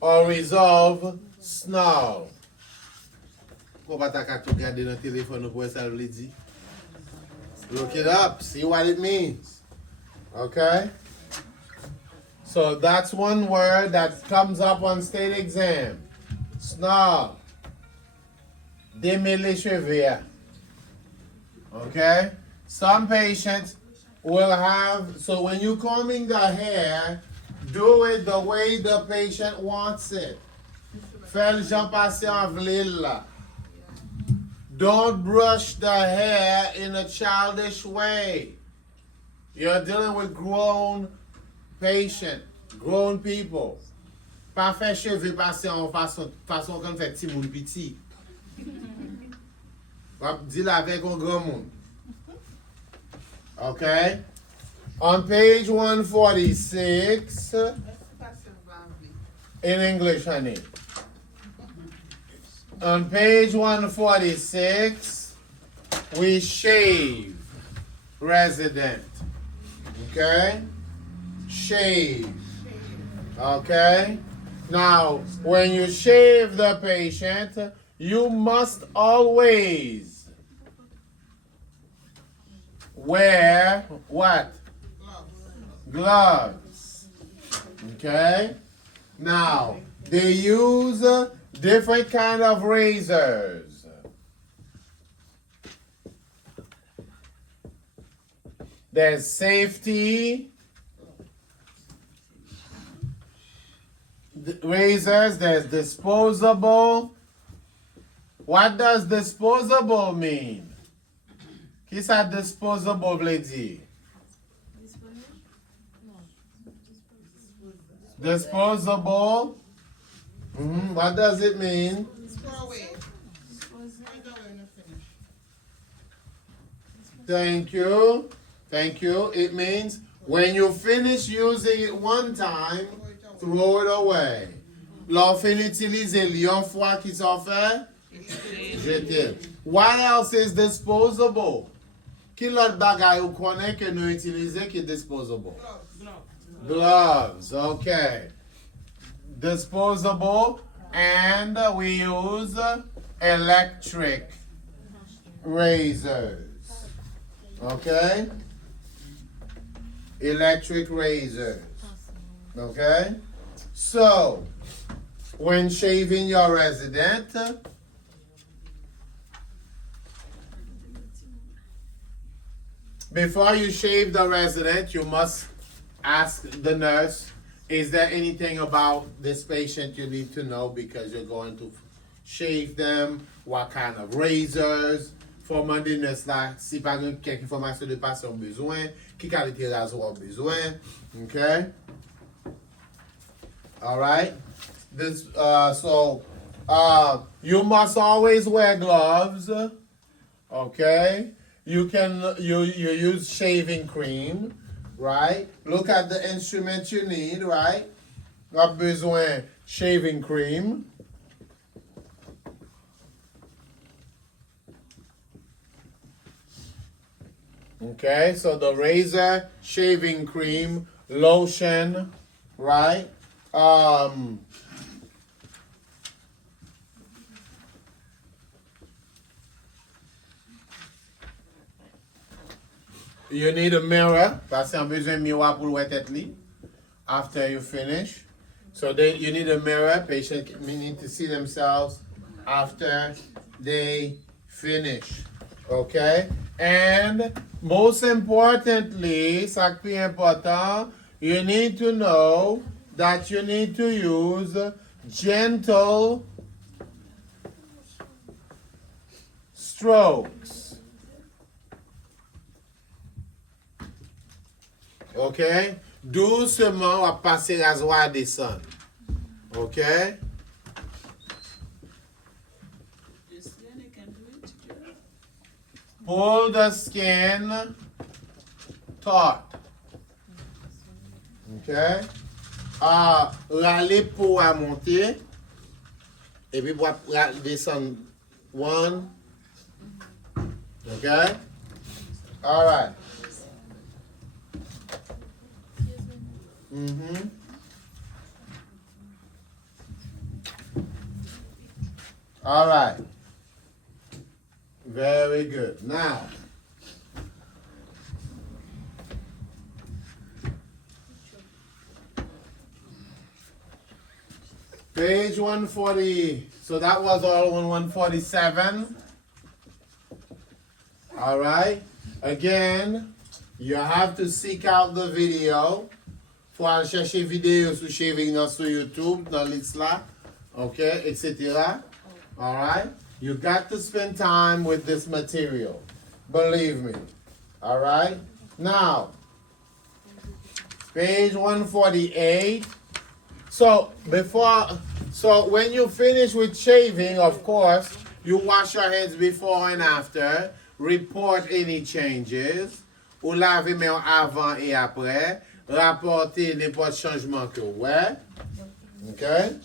or resolve snarl. Look it up, see what it means. Okay? So that's one word that comes up on state exam. Snarl. Démêler les cheveux. Okay? Some patients will have, so when you're combing the hair, do it the way the patient wants it. Fais le Jean patient v'lil la. Don't brush the hair in a childish way. You're dealing with grown patients, grown people. Pas faire cheveux passer en façon comme fait petit moun petit. Dis la avec un grand moun. Okay? On page 146, in English, honey. On page 146, we shave resident. Okay? Shave. Okay? Now, when you shave the patient, you must always wear what? Gloves. Okay? Now, they use different kind of razors. There's safety razors. There's disposable. What does disposable mean? Qui ça disposable veut dire? Disposable. What does it mean? Thank you. Thank you. It means when you finish using it one time, throw it away. L'on fin utiliser une fois qu'il s'en fait, jeter. What else is disposable? Qui l'autre bagay ou connaît que nous utilisons qui est disposable? Gloves. Okay. Disposable, and we use electric razors. Okay? Electric razors. Okay? So, when shaving your resident, before you shave the resident, you must ask the nurse, is there anything about this patient you need to know because you're going to shave them? What kind of razors? For demander nurse là, si par exemple quelques informations de patient ont besoin, qui qualité rasoir ont besoin, okay? All right. This you must always wear gloves, okay? You use shaving cream, right? Look at the instrument you need, right? You have besoin shaving cream. Okay, so the razor, shaving cream, lotion, right? You need a mirror, parce qu'on a besoin de miroir pour voir tête li after you finish. So you need a mirror. Patients need to see themselves after they finish. Okay? And most importantly, ça qui est important, you need to know that you need to use gentle strokes. OK? Doucement, on va passer rasoir descendre. OK? Pull the skin taut. OK? Râler pour monter. Et puis pour descendre. One. OK? All right. All right. Very good. Now, page 140. So that was all on 147. All right. Again, you have to seek out the video. Faut aller chercher vidéo sur shaving sur YouTube, dans liste là, okay, etc. All right? You got to spend time with this material. Believe me. All right? Now, page 148. So when you finish with shaving, of course, you wash your hands before and after, report any changes, ou laver mains avant et après. Rapporter n'importe changement que ouais. Okay?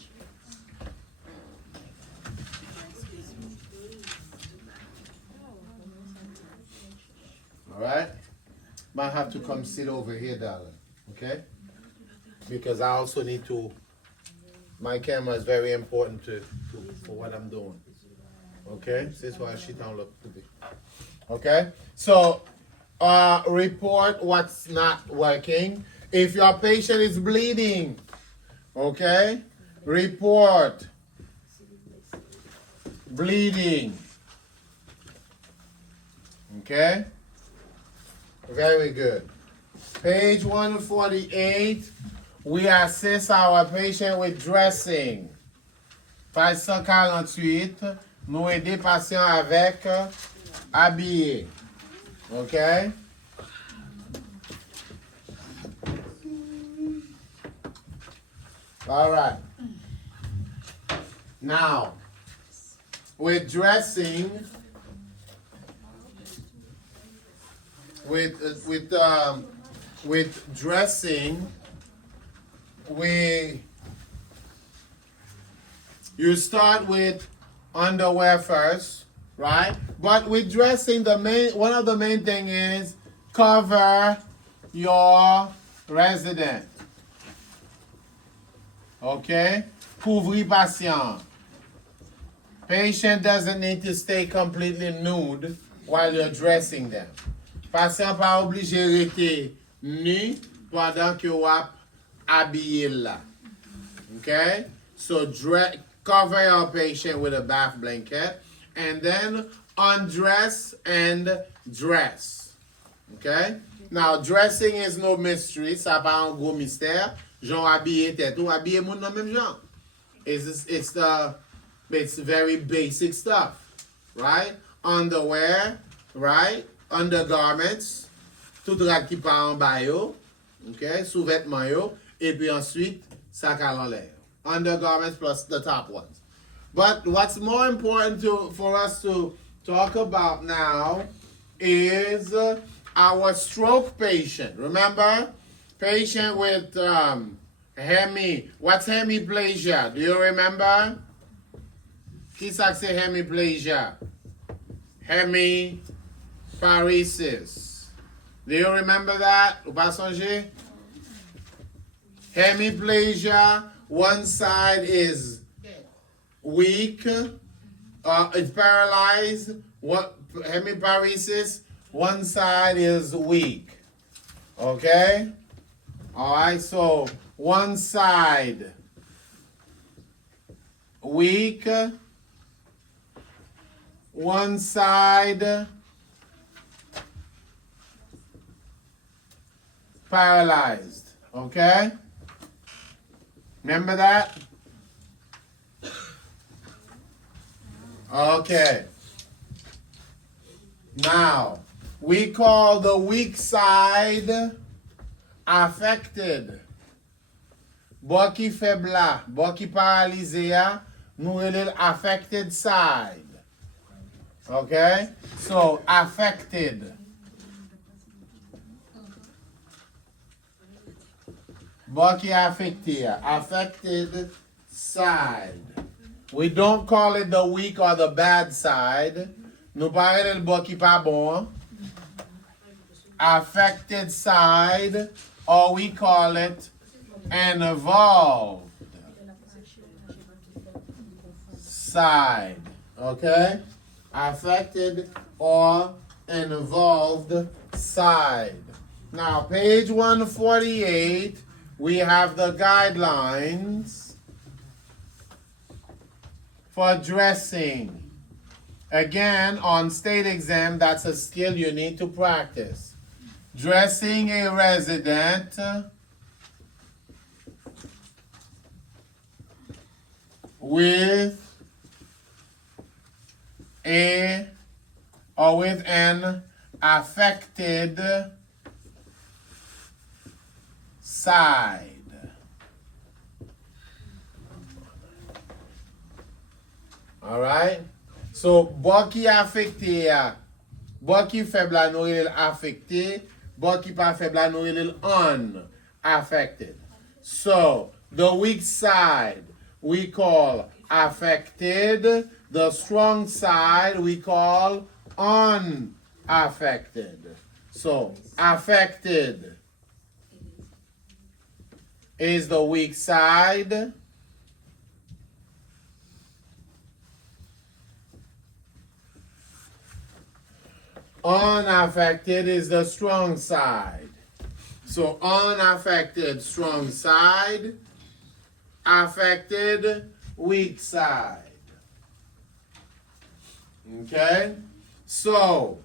All right? Might have to come sit over here, darling. Okay? Because I also need to, my camera is very important for what I'm doing. Okay? This is why she don't look today. Okay? So, report what's not working. If your patient is bleeding, okay, report bleeding. Okay? Very good. Page 148, we assist our patient with dressing. Page 148, nous aider patient avec habillé. Okay? All right. Now, with dressing, with dressing, you start with underwear first, right? But with dressing, one of the main thing is cover your resident. Okay? Couvrir patient. Patient doesn't need to stay completely nude while you're dressing them. Patient pas obligé rester nu pendant que vous habillé là. Okay? So cover your patient with a bath blanket and then undress and dress. Okay? Now dressing is no mystery, ça pas un gros mystère. Genre habiller tête ou habiller moun dans même genre. It's very basic stuff, right? Underwear, right? Undergarments, tout rat qui part en bas yo, okay? Sous-vêtements yo, et puis ensuite sac à l'air. Undergarments plus the top ones. But what's more important for us to talk about now is our stroke patient. Remember? Patient with what's hemiplegia? Do you remember? Qui ça c'est hemiplegia? Hemiparesis. Do you remember that? Ou pas songer? Hemiplegia, one side is weak, it's paralyzed. Hemiparesis, one side is weak. Okay? All right, so one side weak, one side paralyzed. Okay? Remember that? Okay. Now, we call the weak side affected. Bo ki febla, bo ki paralysé a, nou rele affected side. Okay? So, affected. Bo ki affecté a, affected side. We don't call it the weak or the bad side. Nou pa rele bo ki pa bon. Affected side, or we call it an evolved side. Okay? Affected or an evolved side. Now, page 148, we have the guidelines for dressing. Again, on state exam, that's a skill you need to practice. Dressing a resident with an affected side. All right? So, bo ki affecté a, bo ki febla nou rele affecté, bo ki pa febla nou rele unaffected. So, the weak side we call affected, the strong side we call unaffected. So, affected is the weak side. Unaffected is the strong side. So unaffected, strong side. Affected, weak side. Okay? So,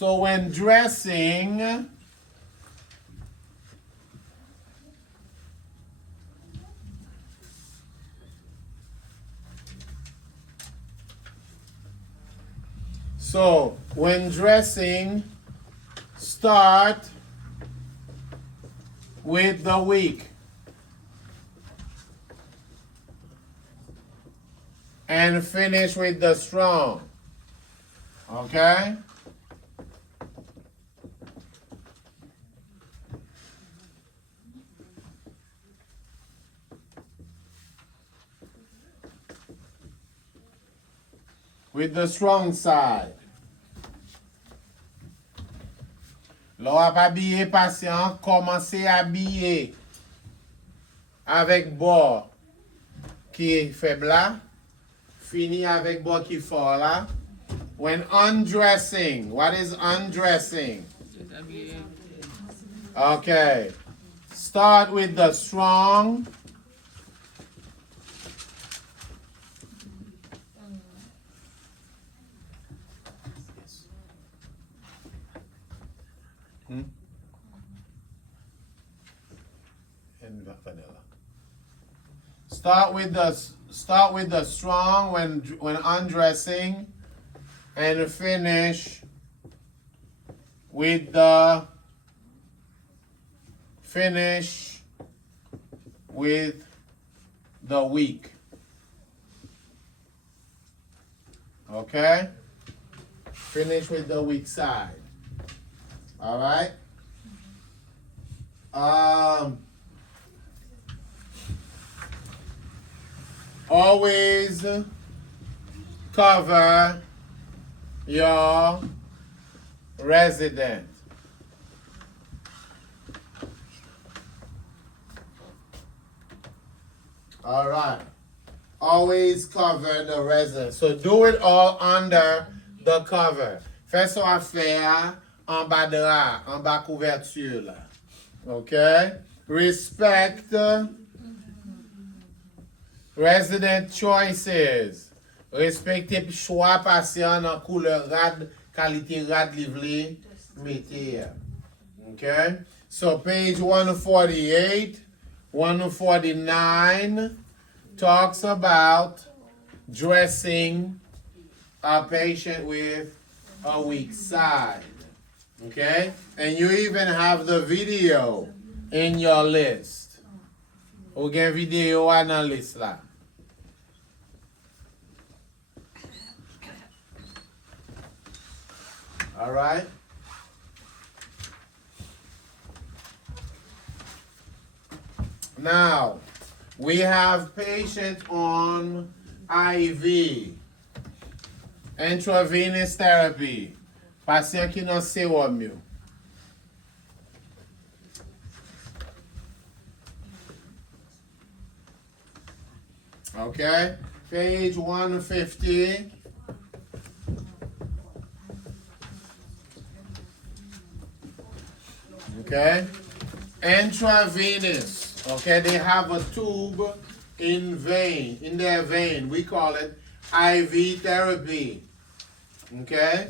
So when dressing, start with the weak and finish with the strong. Okay? With the strong side. L'on va pas habiller patient, commencer à habiller avec bord qui est faible là, fini avec bord qui est fort là. When undressing, what is undressing? Okay. Start with the strong. And vanilla. Start with the strong when undressing, and finish with the weak. Okay? Finish with the weak side. All right? Always cover your resident. All right. Always cover the resident. So do it all under the cover. Fais son affaire en bas drap, en bas couverture là. Okay? Respect resident choices. Respectez choix patient en couleur rad, qualité rad livré, mettez. Okay? So page 148, 149 talks about dressing a patient with a weak side. Okay? And you even have the video in your list. Ou gen video an nan list la. All right? Now, we have patient on IV, intravenous therapy. Patient ki nan serum yo. Okay? Page 150. Okay? Intravenous. Okay, they have a tube in their vein. We call it IV therapy. Okay?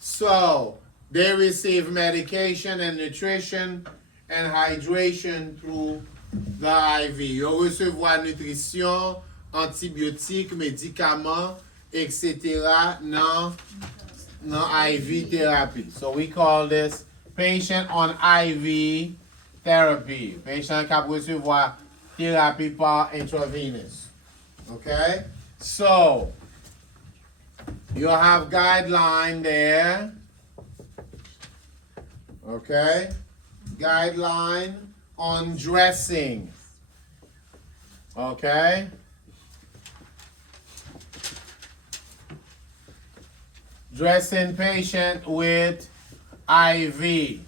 So, they receive medication and nutrition and hydration through the IV. Ils recevoir nutrition, antibiotiques, médicaments, etc. dans IV therapy. So we call this patient on IV therapy. Patient qui recevoir thérapie par intravenous. Okay? So, you have guideline there. Okay? Guideline on dressing. Okay? Dressing patient with IV.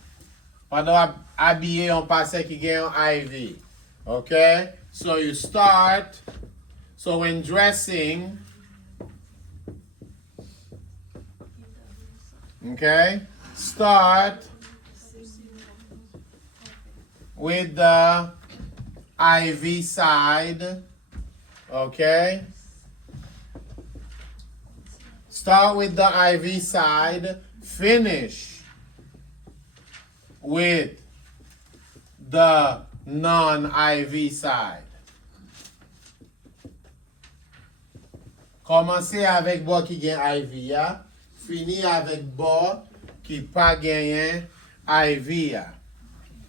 Pendant habiller, on passe qui gagne IV. Okay? So you start. So when dressing, okay, start with the IV side. Okay? Start with the IV side. Finish with the non-IV side. Commencez avec bord qui gagne IV ya, fini avec bord qui pas gagne IV ya.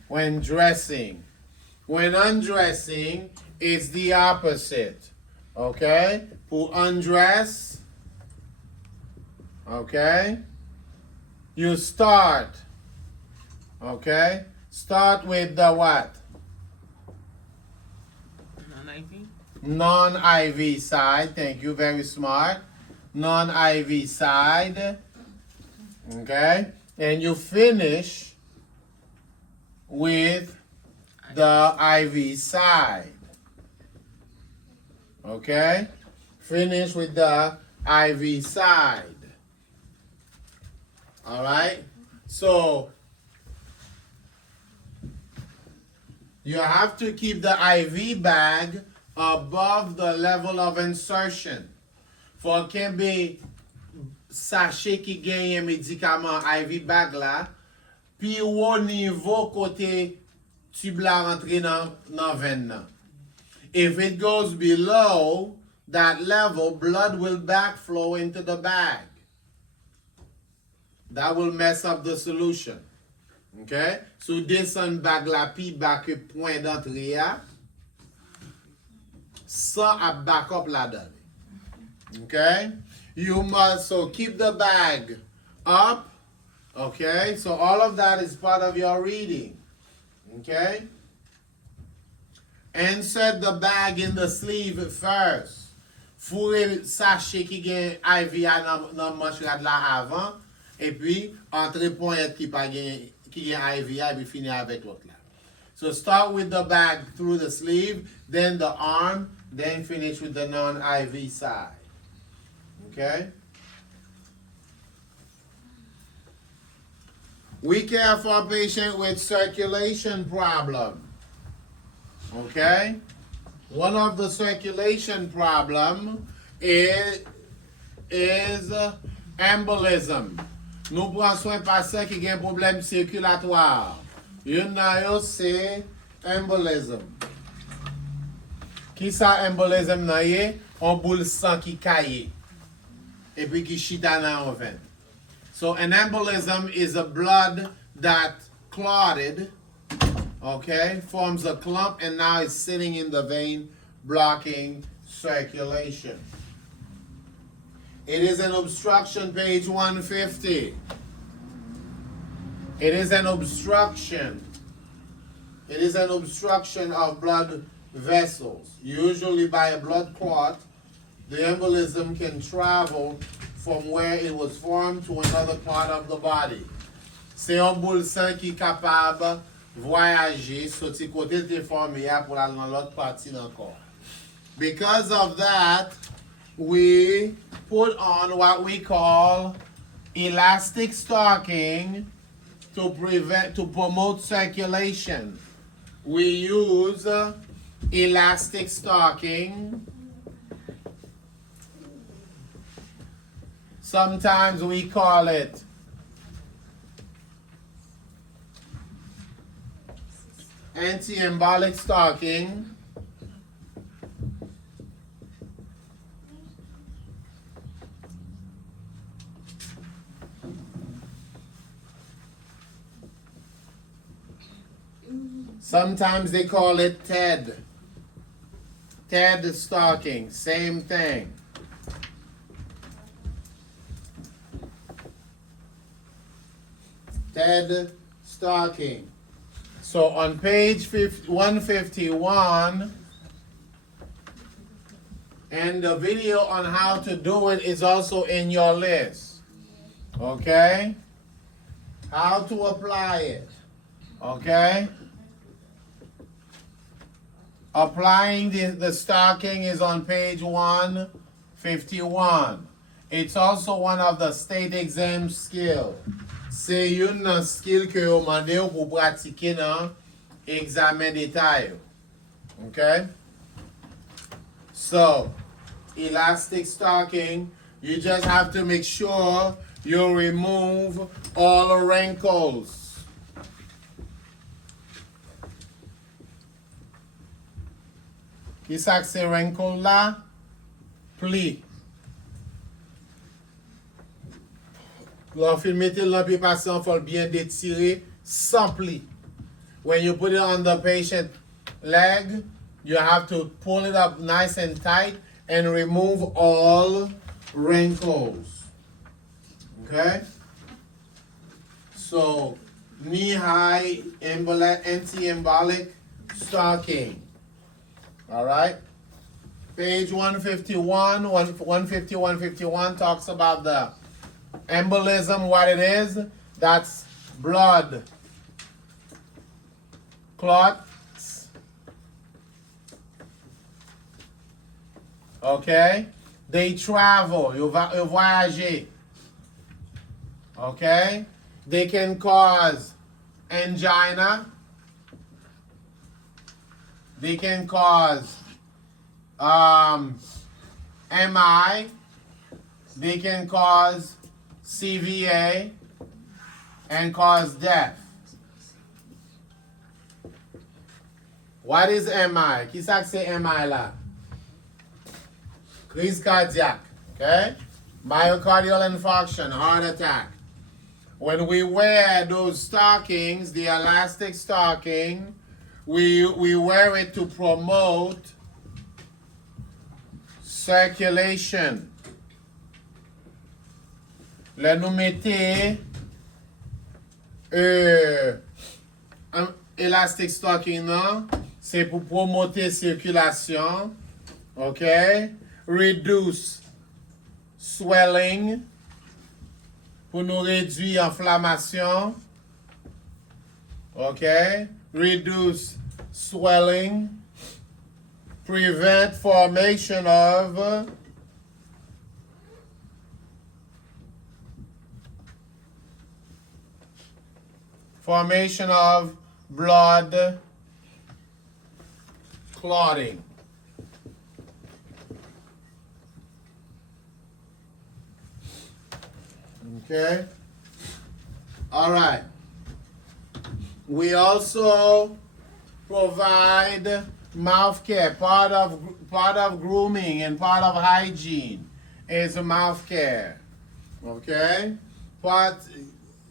When dressing. When undressing, it's the opposite. Okay? Pour undress, okay? You start. Okay? Start with the what? Non-IV. Non-IV side. Thank you. Very smart. Non-IV side. Okay? And you finish with the IV side. Okay? Finish with the IV side. All right? So, you have to keep the IV bag above the level of insertion. For qu'il y ait sachet qui gagne médicament IV bag là, puis au niveau côté tube la rentre dans veine nan. If it goes below that level, blood will backflow into the bag. That will mess up the solution. Okay? So descend bag la pi back point d'entrée ya, ça a back up la donne. Okay? You must so keep the bag up. Okay? So all of that is part of your reading. Okay? Insert the bag in the sleeve first. Fourrez sachet qui gagne IV dans manche de la avant. Et puis, entre poignette qui gagne IV et puis finir avec l'autre là. So start with the bag through the sleeve, then the arm, then finish with the non-IV side. Okay? We care for a patient with circulation problem. Okay? One of the circulation problem is embolism. Nous prenons soin patient qui a un problème circulatoire. Yon nan yo c'est embolism. Qui ça embolism nan ye? On boule sang qui caille. Et puis qui chita nan veine. So an embolism is a blood that clotted, okay, forms a clump and now it's sitting in the vein, blocking circulation. It is an obstruction, page 150. It is an obstruction. It is an obstruction of blood vessels, usually by a blood clot. The embolism can travel from where it was formed to another part of the body. C'est un boule sang qui est capable voyager sorti côté de formé pour aller dans l'autre partie du corps. Because of that, we put on what we call elastic stocking to promote circulation. We use elastic stocking. Sometimes we call it anti-embolic stocking. Sometimes they call it TED. TED stocking, same thing. TED stocking. So on page 151, and the video on how to do it is also in your list. Okay? How to apply it. Okay? Applying the stocking is on page 151. It's also one of the state exam skills. C'est une skill que vous demandez pour pratiquer dans examen d'État. Okay? So, elastic stocking, you just have to make sure you remove all the wrinkles. Qui ça que c'est wrinkle là? Pli. Lorsque vous mettez le patient, il faut bien détirer sans pli. When you put it on the patient leg, you have to pull it up nice and tight and remove all wrinkles. Okay? So, knee-high anti-embolic stocking. All right? Page 151, 150, 151 talks about the embolism, what it is. That's blood clots. Okay? They travel, you voyager. Okay? They can cause angina. They can cause MI. They can cause CVA and cause death. What is MI? Qui ça que c'est MI là? Crise cardiaque. Okay? Myocardial infarction, heart attack. When we wear those stockings, the elastic stocking, we wear it to promote circulation. Là, nous mettez un elastic stocking là, c'est pour promouvoir circulation, ok? Reduce swelling, pour nous réduire inflammation, ok? Reduce swelling, prevent formation of blood clotting. Okay? All right. We also provide mouth care. Part of grooming and part of hygiene is mouth care. Okay?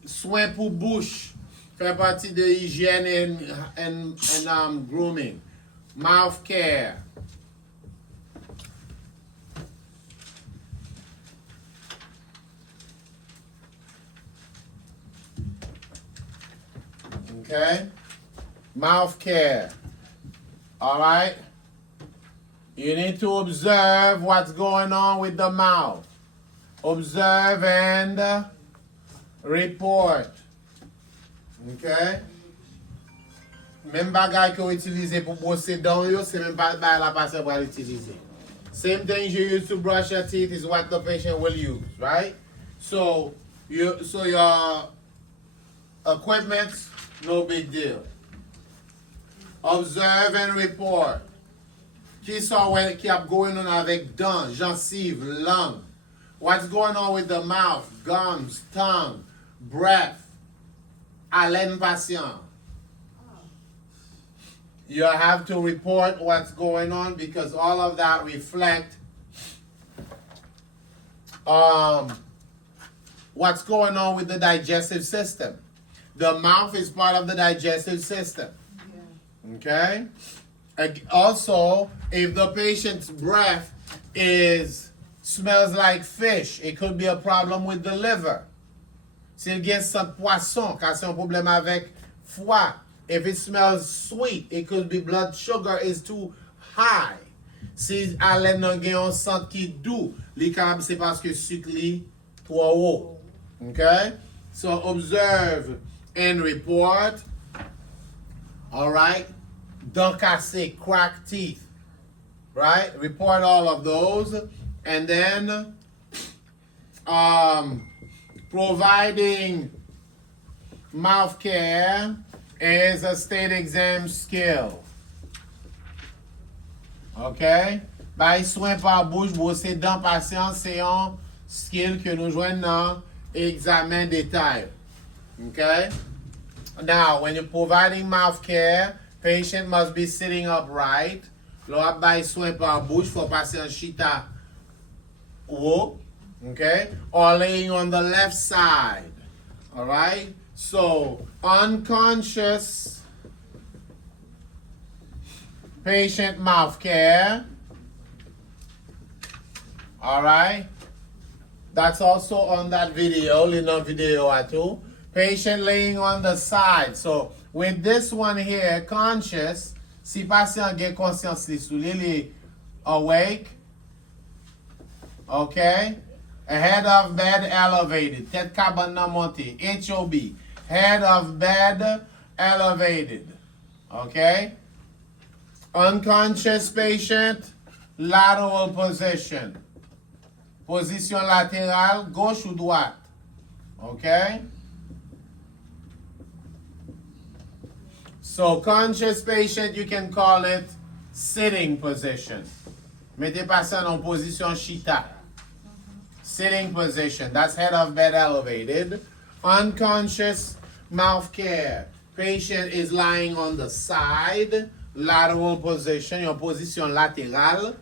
Soin pour bouche fait partie de hygiène and grooming. Mouth care. Okay? Mouth care. All right? You need to observe what's going on with the mouth. Observe and report. Okay? Même bagay que vous utilisez pour brosser dents, c'est même pas la patiente va l'utiliser. Same thing you use to brush your teeth is what the patient will use, right? So your equipment, no big deal. Observe and report. Qui are going on avec dents, gencives, langue? What's going on with the mouth, gums, tongue, breath, haleine patient? You have to report what's going on because all of that reflect what's going on with the digestive system. The mouth is part of the digestive system. Yeah. Okay? Also, if the patient's breath smells like fish, it could be a problem with the liver. S'il y a un poisson, car c'est un problème avec foie. If it smells sweet, it could be blood sugar is too high. Si haleine nan gen yon sent ki doux, li kapab c'est parce que sucre li trop haut. Okay? So observe and report. All right? Dents cassées, cracked teeth. Right? Report all of those. And then providing mouth care is a state exam skill. OK? Bay soin par bouche, brosser dents patient, c'est un skill que nous joignons dans examen détail. OK? Now, when you're providing mouth care, patient must be sitting upright Lo ap bay soin par bouche, faut passer en chita haut, okay? Or laying on the left side, all right? So, unconscious patient mouth care, all right? That's also on that video, little video I too. Patient laying on the side. So, with this one here, conscious, si patient get conscience li sou li awake, okay? Head of bed elevated. Tête cabane nan monte. HOB. Head of bed elevated. Okay? Unconscious patient, lateral position. Position latérale, gauche ou droite. Okay? So, conscious patient, you can call it sitting position. Mettez patient en position chita. Sitting position. That's head of bed elevated. Unconscious mouth care. Patient is lying on the side. Lateral position. Your position latérale.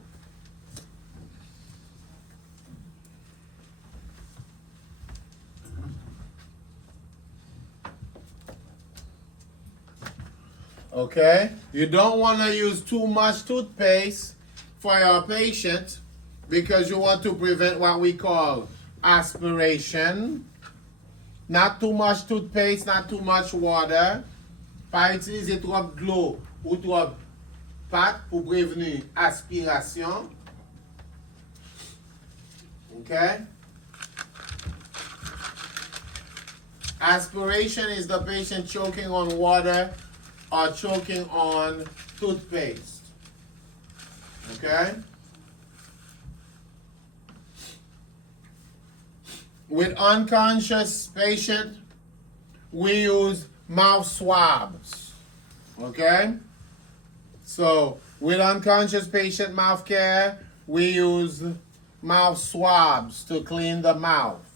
Okay? You don't want to use too much toothpaste for your patient because you want to prevent what we call aspiration. Not too much toothpaste, not too much water. Pas utiliser trop d'eau ou trop pâte pour prévenir aspiration. Okay? Aspiration is the patient choking on water or choking on toothpaste. Okay? With unconscious patient, we use mouth swabs. Okay? So, with unconscious patient mouth care, we use mouth swabs to clean the mouth.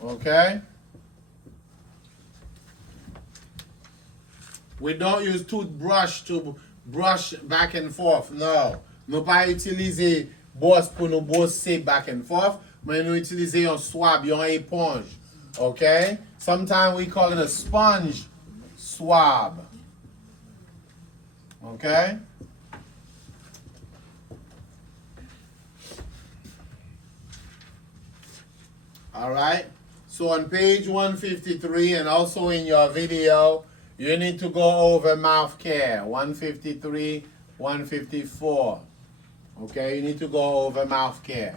Okay? We don't use toothbrush to brush back and forth. No. Nous pas utiliser brosse pour nous brosser back and forth, mais nous utiliser un swab, une éponge. Okay? Sometimes we call it a sponge swab. Okay? All right? So on page 153 and also in your video, you need to go over mouth care, 153, 154. Okay, you need to go over mouth care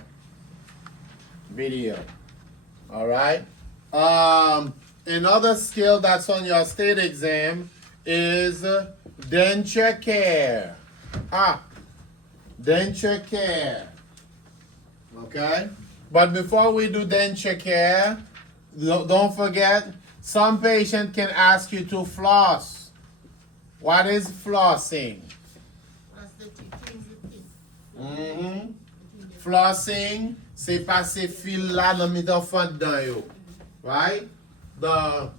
video. All right? Another skill that's on your state exam is denture care. Denture care. Okay? But before we do denture care, don't forget, some patient can ask you to floss. What is flossing? Flossing, c'est passer fil là dans mi d'enfant dedans yo. Right? The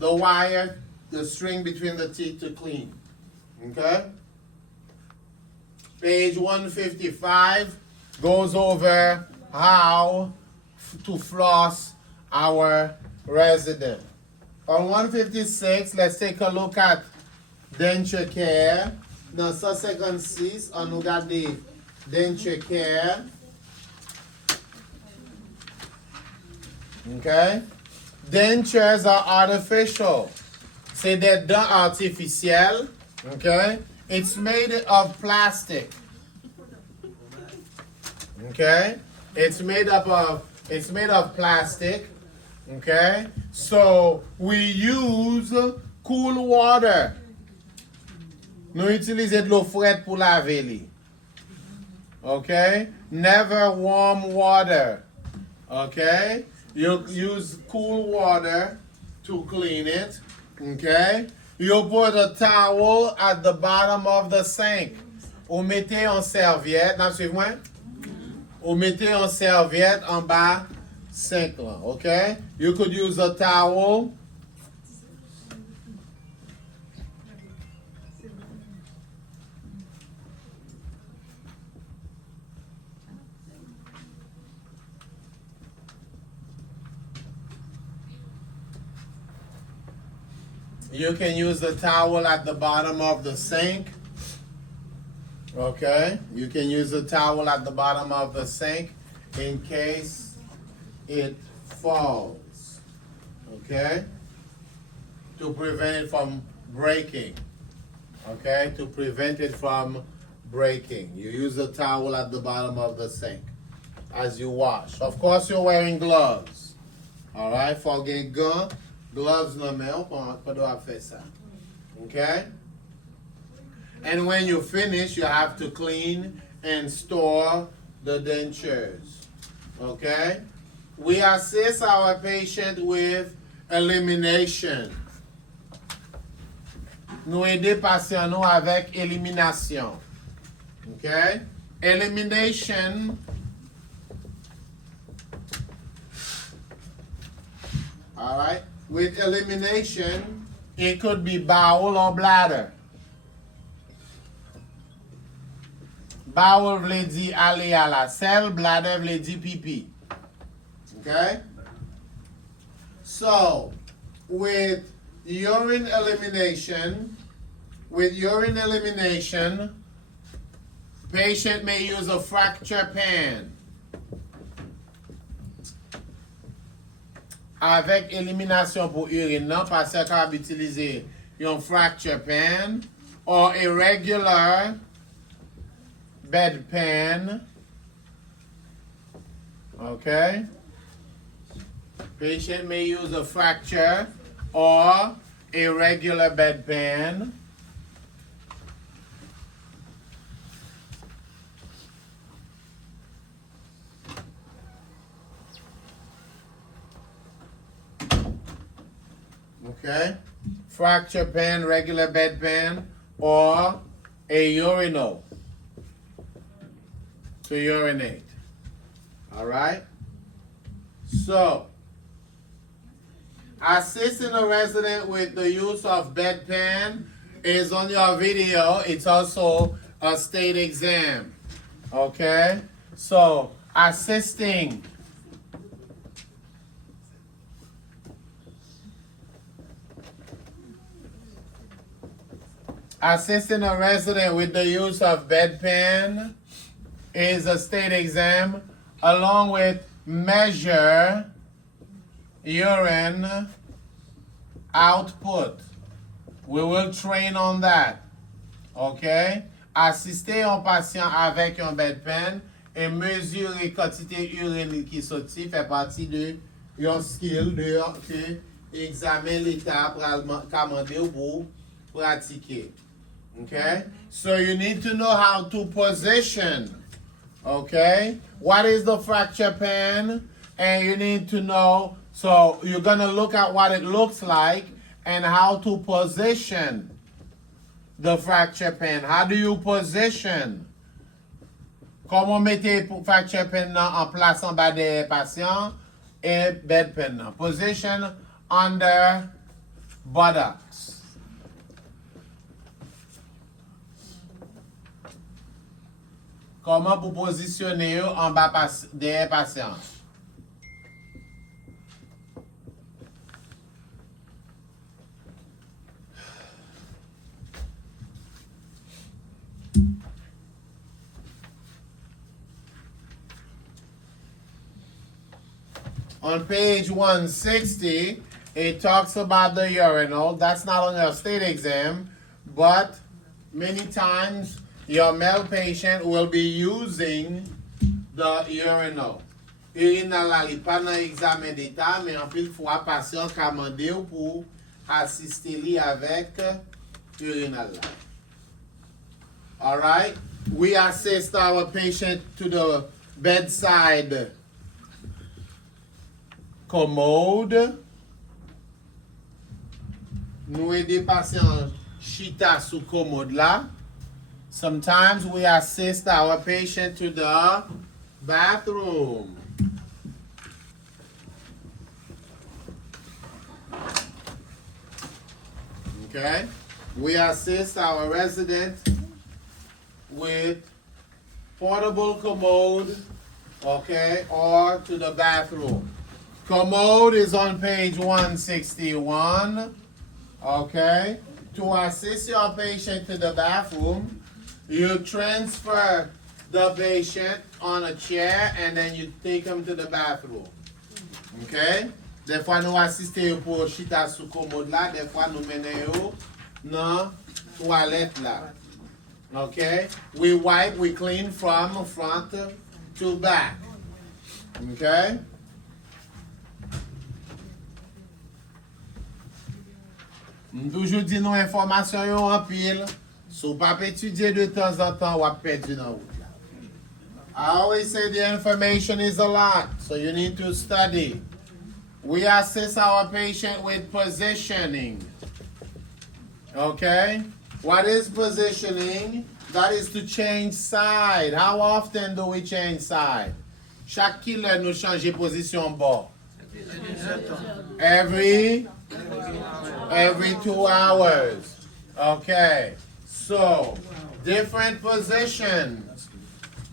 wire, the string between the teeth to clean. Okay? Page 155 goes over how to floss our resident. On 156, let's take a look at denture care. Dans 156, on nous garde denture care. Okay? Dentures are artificial. C'est des dents artificielles. Okay? It's made of plastic. Okay? It's made of plastic. Okay? So we use cool water. Nous utilisons de l'eau frette pour laver li. Okay? Never warm water. Okay? You use cool water to clean it. Okay? You put a towel at the bottom of the sink. Ou mettez en serviette. Nan, suivez-moi. Ou mettez en serviette en bas sink là. Okay? You could use a towel. You can use the towel at the bottom of the sink. Okay? You can use the towel at the bottom of the sink in case it falls. Okay? To prevent it from breaking. Okay? To prevent it from breaking. You use the towel at the bottom of the sink as you wash. Of course, you're wearing gloves. All right? Forget gloves no mais on pas doit faire ça. Okay? And when you finish, you have to clean and store the dentures. Okay? We assist our patient with elimination. Nous aider patient nous avec élimination. Okay? Elimination. All right? With elimination, it could be bowel or bladder. Bowel vle di aller à la selle, bladder vle di pipi. Okay? So, with urine elimination, patient may use a fracture pan. Avec élimination pour urine, non, patient can utiliser un fracture pan or a regular bed pan. Okay? Patient may use a fracture or a regular bed pan. Okay? Fracture pan, regular bed pan, or a urinal to urinate. All right? So, assisting a resident with the use of bedpan is on your video. It's also a state exam. Okay? So, assisting a resident with the use of bedpan is a state exam, along with measure urine output. We will train on that. Okay? Assister un patient avec un bedpan et mesurer quantité urine qui sorti fait partie de un skill de que examen l'état pour commander pour pratiquer. Okay? So you need to know how to position. Okay? What is the fracture pan? And you need to know, so you're going to look at what it looks like and how to position the fracture pan. How do you position? Comment mettez fracture pan en place en bas des patients et bed pan. Position under buttocks. Comment vous positionnez en bas des patients? On page 160, it talks about the urinal. That's not on your state exam, but many times your male patient will be using the urinal. Urinal la li pa nan examen d'état, mais en pile fois patient ka mande ou pour assister li avec urinal la. All right? We assist our patient to the bedside commode. Nous aider patient chita sous commode là. Sometimes we assist our patient to the bathroom. Okay? We assist our resident with portable commode, okay, or to the bathroom. Commode is on page 161. Okay? To assist your patient to the bathroom, you transfer the patient on a chair and then you take him to the bathroom. Okay? Des fois nous assistons pour chita sous commode là, des fois nous menons dans toilette là. Okay? We wipe, we clean from front to back. Okay? Toujours dit nos informations yo en pile. So pas étudier de temps en temps ou perdu dans route là. I always say the information is a lot, so you need to study. We assist our patient with positioning. Okay? What is positioning? That is to change side. How often do we change side? Chaque killer nous change position bas. Every 2 hours. Okay. So, different positions.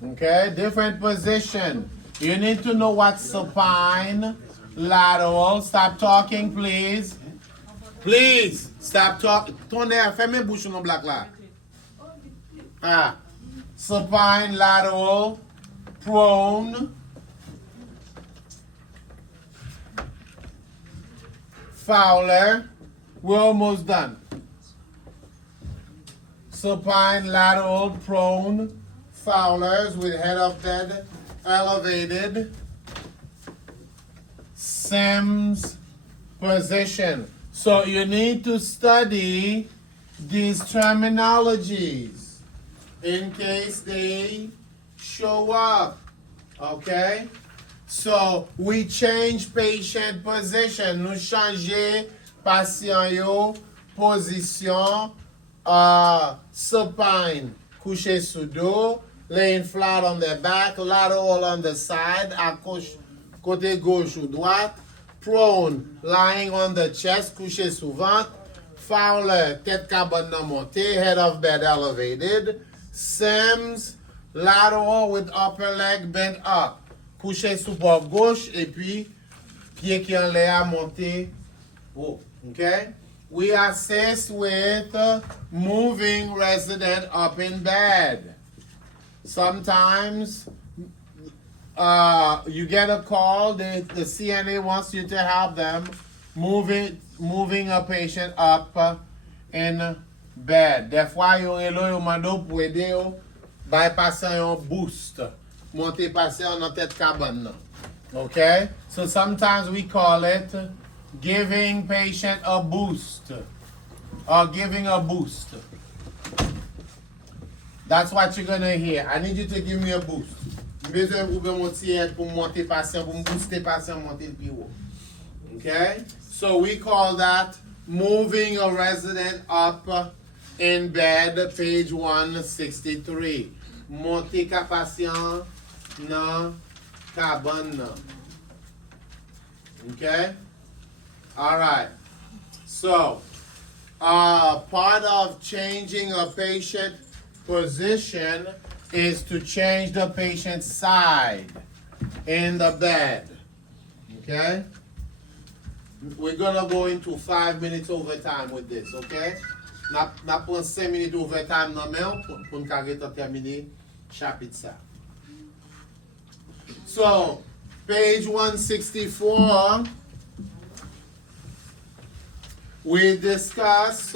Okay, different position. You need to know what's supine, lateral. Stop talking, please. Please, stop talking. Tourne, fermez bouche non black là. Ah. Supine, lateral, prone, Fowler. We're almost done. Supine, lateral, prone, Fowlers with head of bed elevated. Sims position. So you need to study these terminologies in case they show up. Okay? So we change patient position. Nous changer patient yo position supine, couché sous dos, laying flat on their back, lateral on the side, à côté gauche ou droite, prone, lying on the chest, couché sous ventre, Fowler, tête cabane montée, head of bed elevated, Sims, lateral with upper leg bent up, couché sous bord gauche, et puis pied qui en l'air monté haut. Okay? We assist with moving resident up in bed. Sometimes you get a call, the CNA wants you to help them moving a patient up in bed. Des fois, yo elo yo mando pour aider yo bypasser yon boost. Monter passer en tête cabane nan. Okay? So sometimes we call it giving patient a boost or giving a boost. That's what you're gonna hear. I need you to give me a boost. Besoin ouvrir mon tiède pour monter patient, pour booster patient, monter le plus haut. Okay? So we call that moving a resident up in bed, page 163. Monter ka patient nan cabane nan. Okay? All right. So, part of changing a patient position is to change the patient's side in the bed. Okay? We're gonna go into 5 minutes overtime with this, okay? Na pon 5 minutes overtime nan men pou n'kage ta termine chapitre sa. So, page 164, we discuss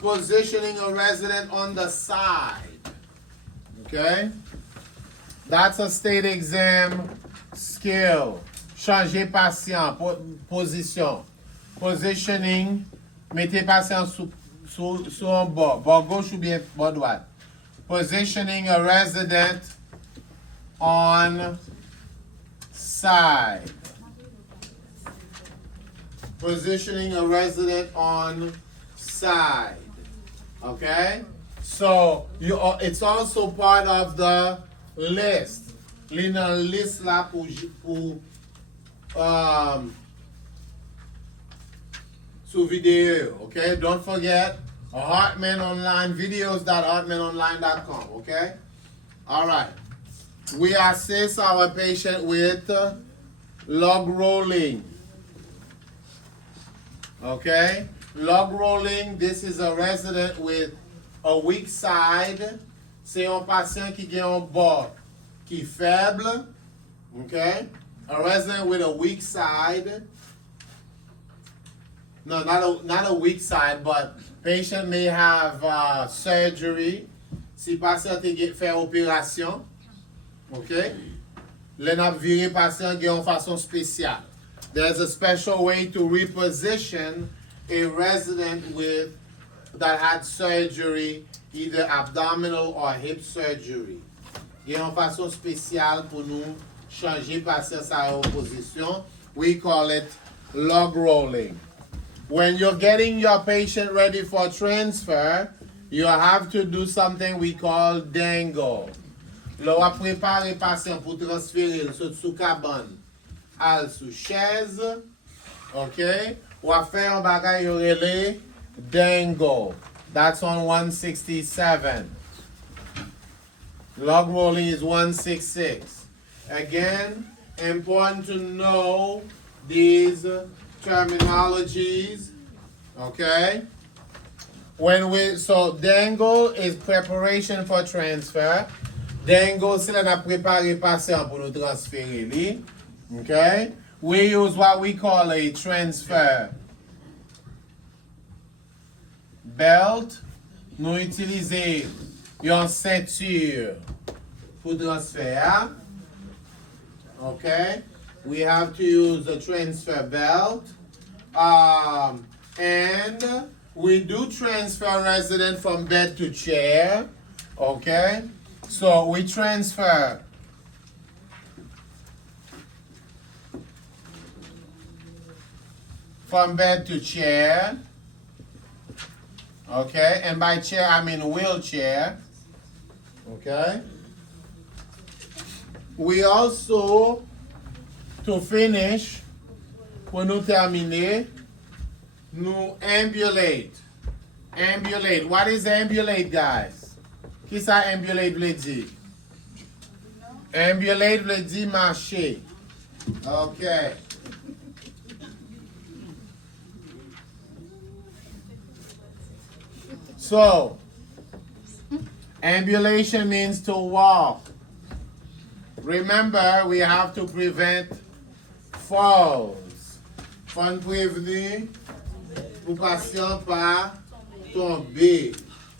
positioning a resident on the side. Okay? That's a state exam skill. Changer patient, position. Positioning, mettez patient sous un bord gauche ou bien bord droite. Positioning a resident on side. Positioning a resident on side. Okay? So it's also part of the list. Lina list là pour sous vidéo. Okay? Don't forget Hartman Online videos.hartmanonline.com. Okay? All right. We assist our patient with log rolling. Okay? Log rolling, this is a resident with a weak side. C'est un patient qui a un bord qui est faible. Okay? A resident with a weak side. No, not a weak side, but patient may have surgery. Si patient fait opération, okay? Le n'a viré patient de façon spéciale. There's a special way to reposition a resident that had surgery, either abdominal or hip surgery. Il y a une façon spéciale pour nous changer patient sa position. We call it log rolling. When you're getting your patient ready for transfer, you have to do something we call dangle. Là, on prépare le patient pour transférer sous cabane, al sous chaise, ok? On va faire un bagage relé dangle. That's on 167. Log rolling is 166. Again, important to know these terminologies, okay? So dangle is preparation for transfer. Dangle, c'est là qu'on a préparé patient pour nous transférer, okay? We use what we call a transfer belt. Nous utilisons une ceinture pour transfert, okay? We have to use a transfer belt. And we do transfer resident from bed to chair, okay? So we transfer from bed to chair, okay? And by chair, I mean wheelchair, okay? We also, to finish, pour nous terminer, nous ambulate. Ambulate. What is ambulate, guys? Qui ça ambulate veut dire? Ambulate veut dire marcher. Okay. So, ambulation means to walk. Remember, we have to prevent falls. Faut prévenir pour patient pas tomber.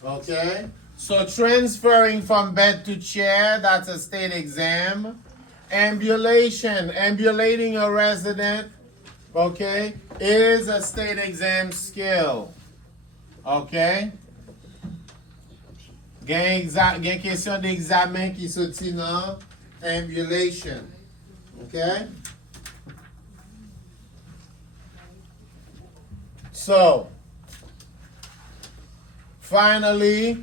Okay? So transferring from bed to chair, that's a state exam. Ambulation, ambulating a resident, okay, is a state exam skill. Okay? Gen question d'examen qui sorti dans ambulation. Okay? So, finally,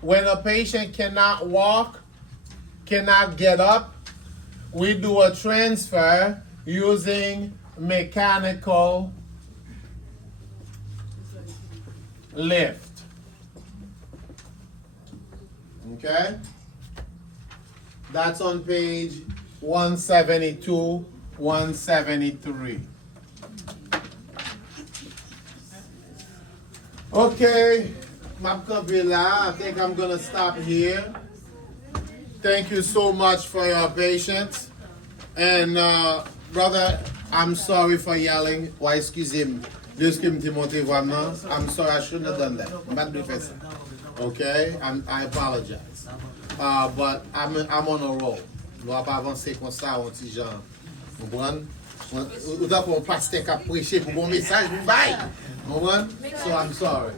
when a patient cannot walk, cannot get up, we do a transfer using mechanical lift. Okay? That's on page 172, 173. Okay, I think I'm gonna stop here. Thank you so much for your patience. And brother, I'm sorry for yelling. Why, excuse him. I'm sorry, I shouldn't have done that. Okay, I apologize. But I'm on a roll. Nous allons pas avancer comme ça, on petit genre. Vous comprenez? Ou d'abord on pasteur qui a prêché pour bon message, vous bye. So I'm sorry.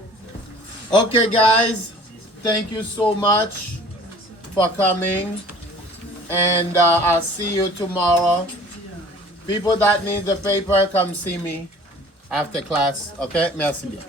Okay, guys, thank you so much for coming, and I'll see you tomorrow. People that need the paper, come see me after class. Okay, merci bien.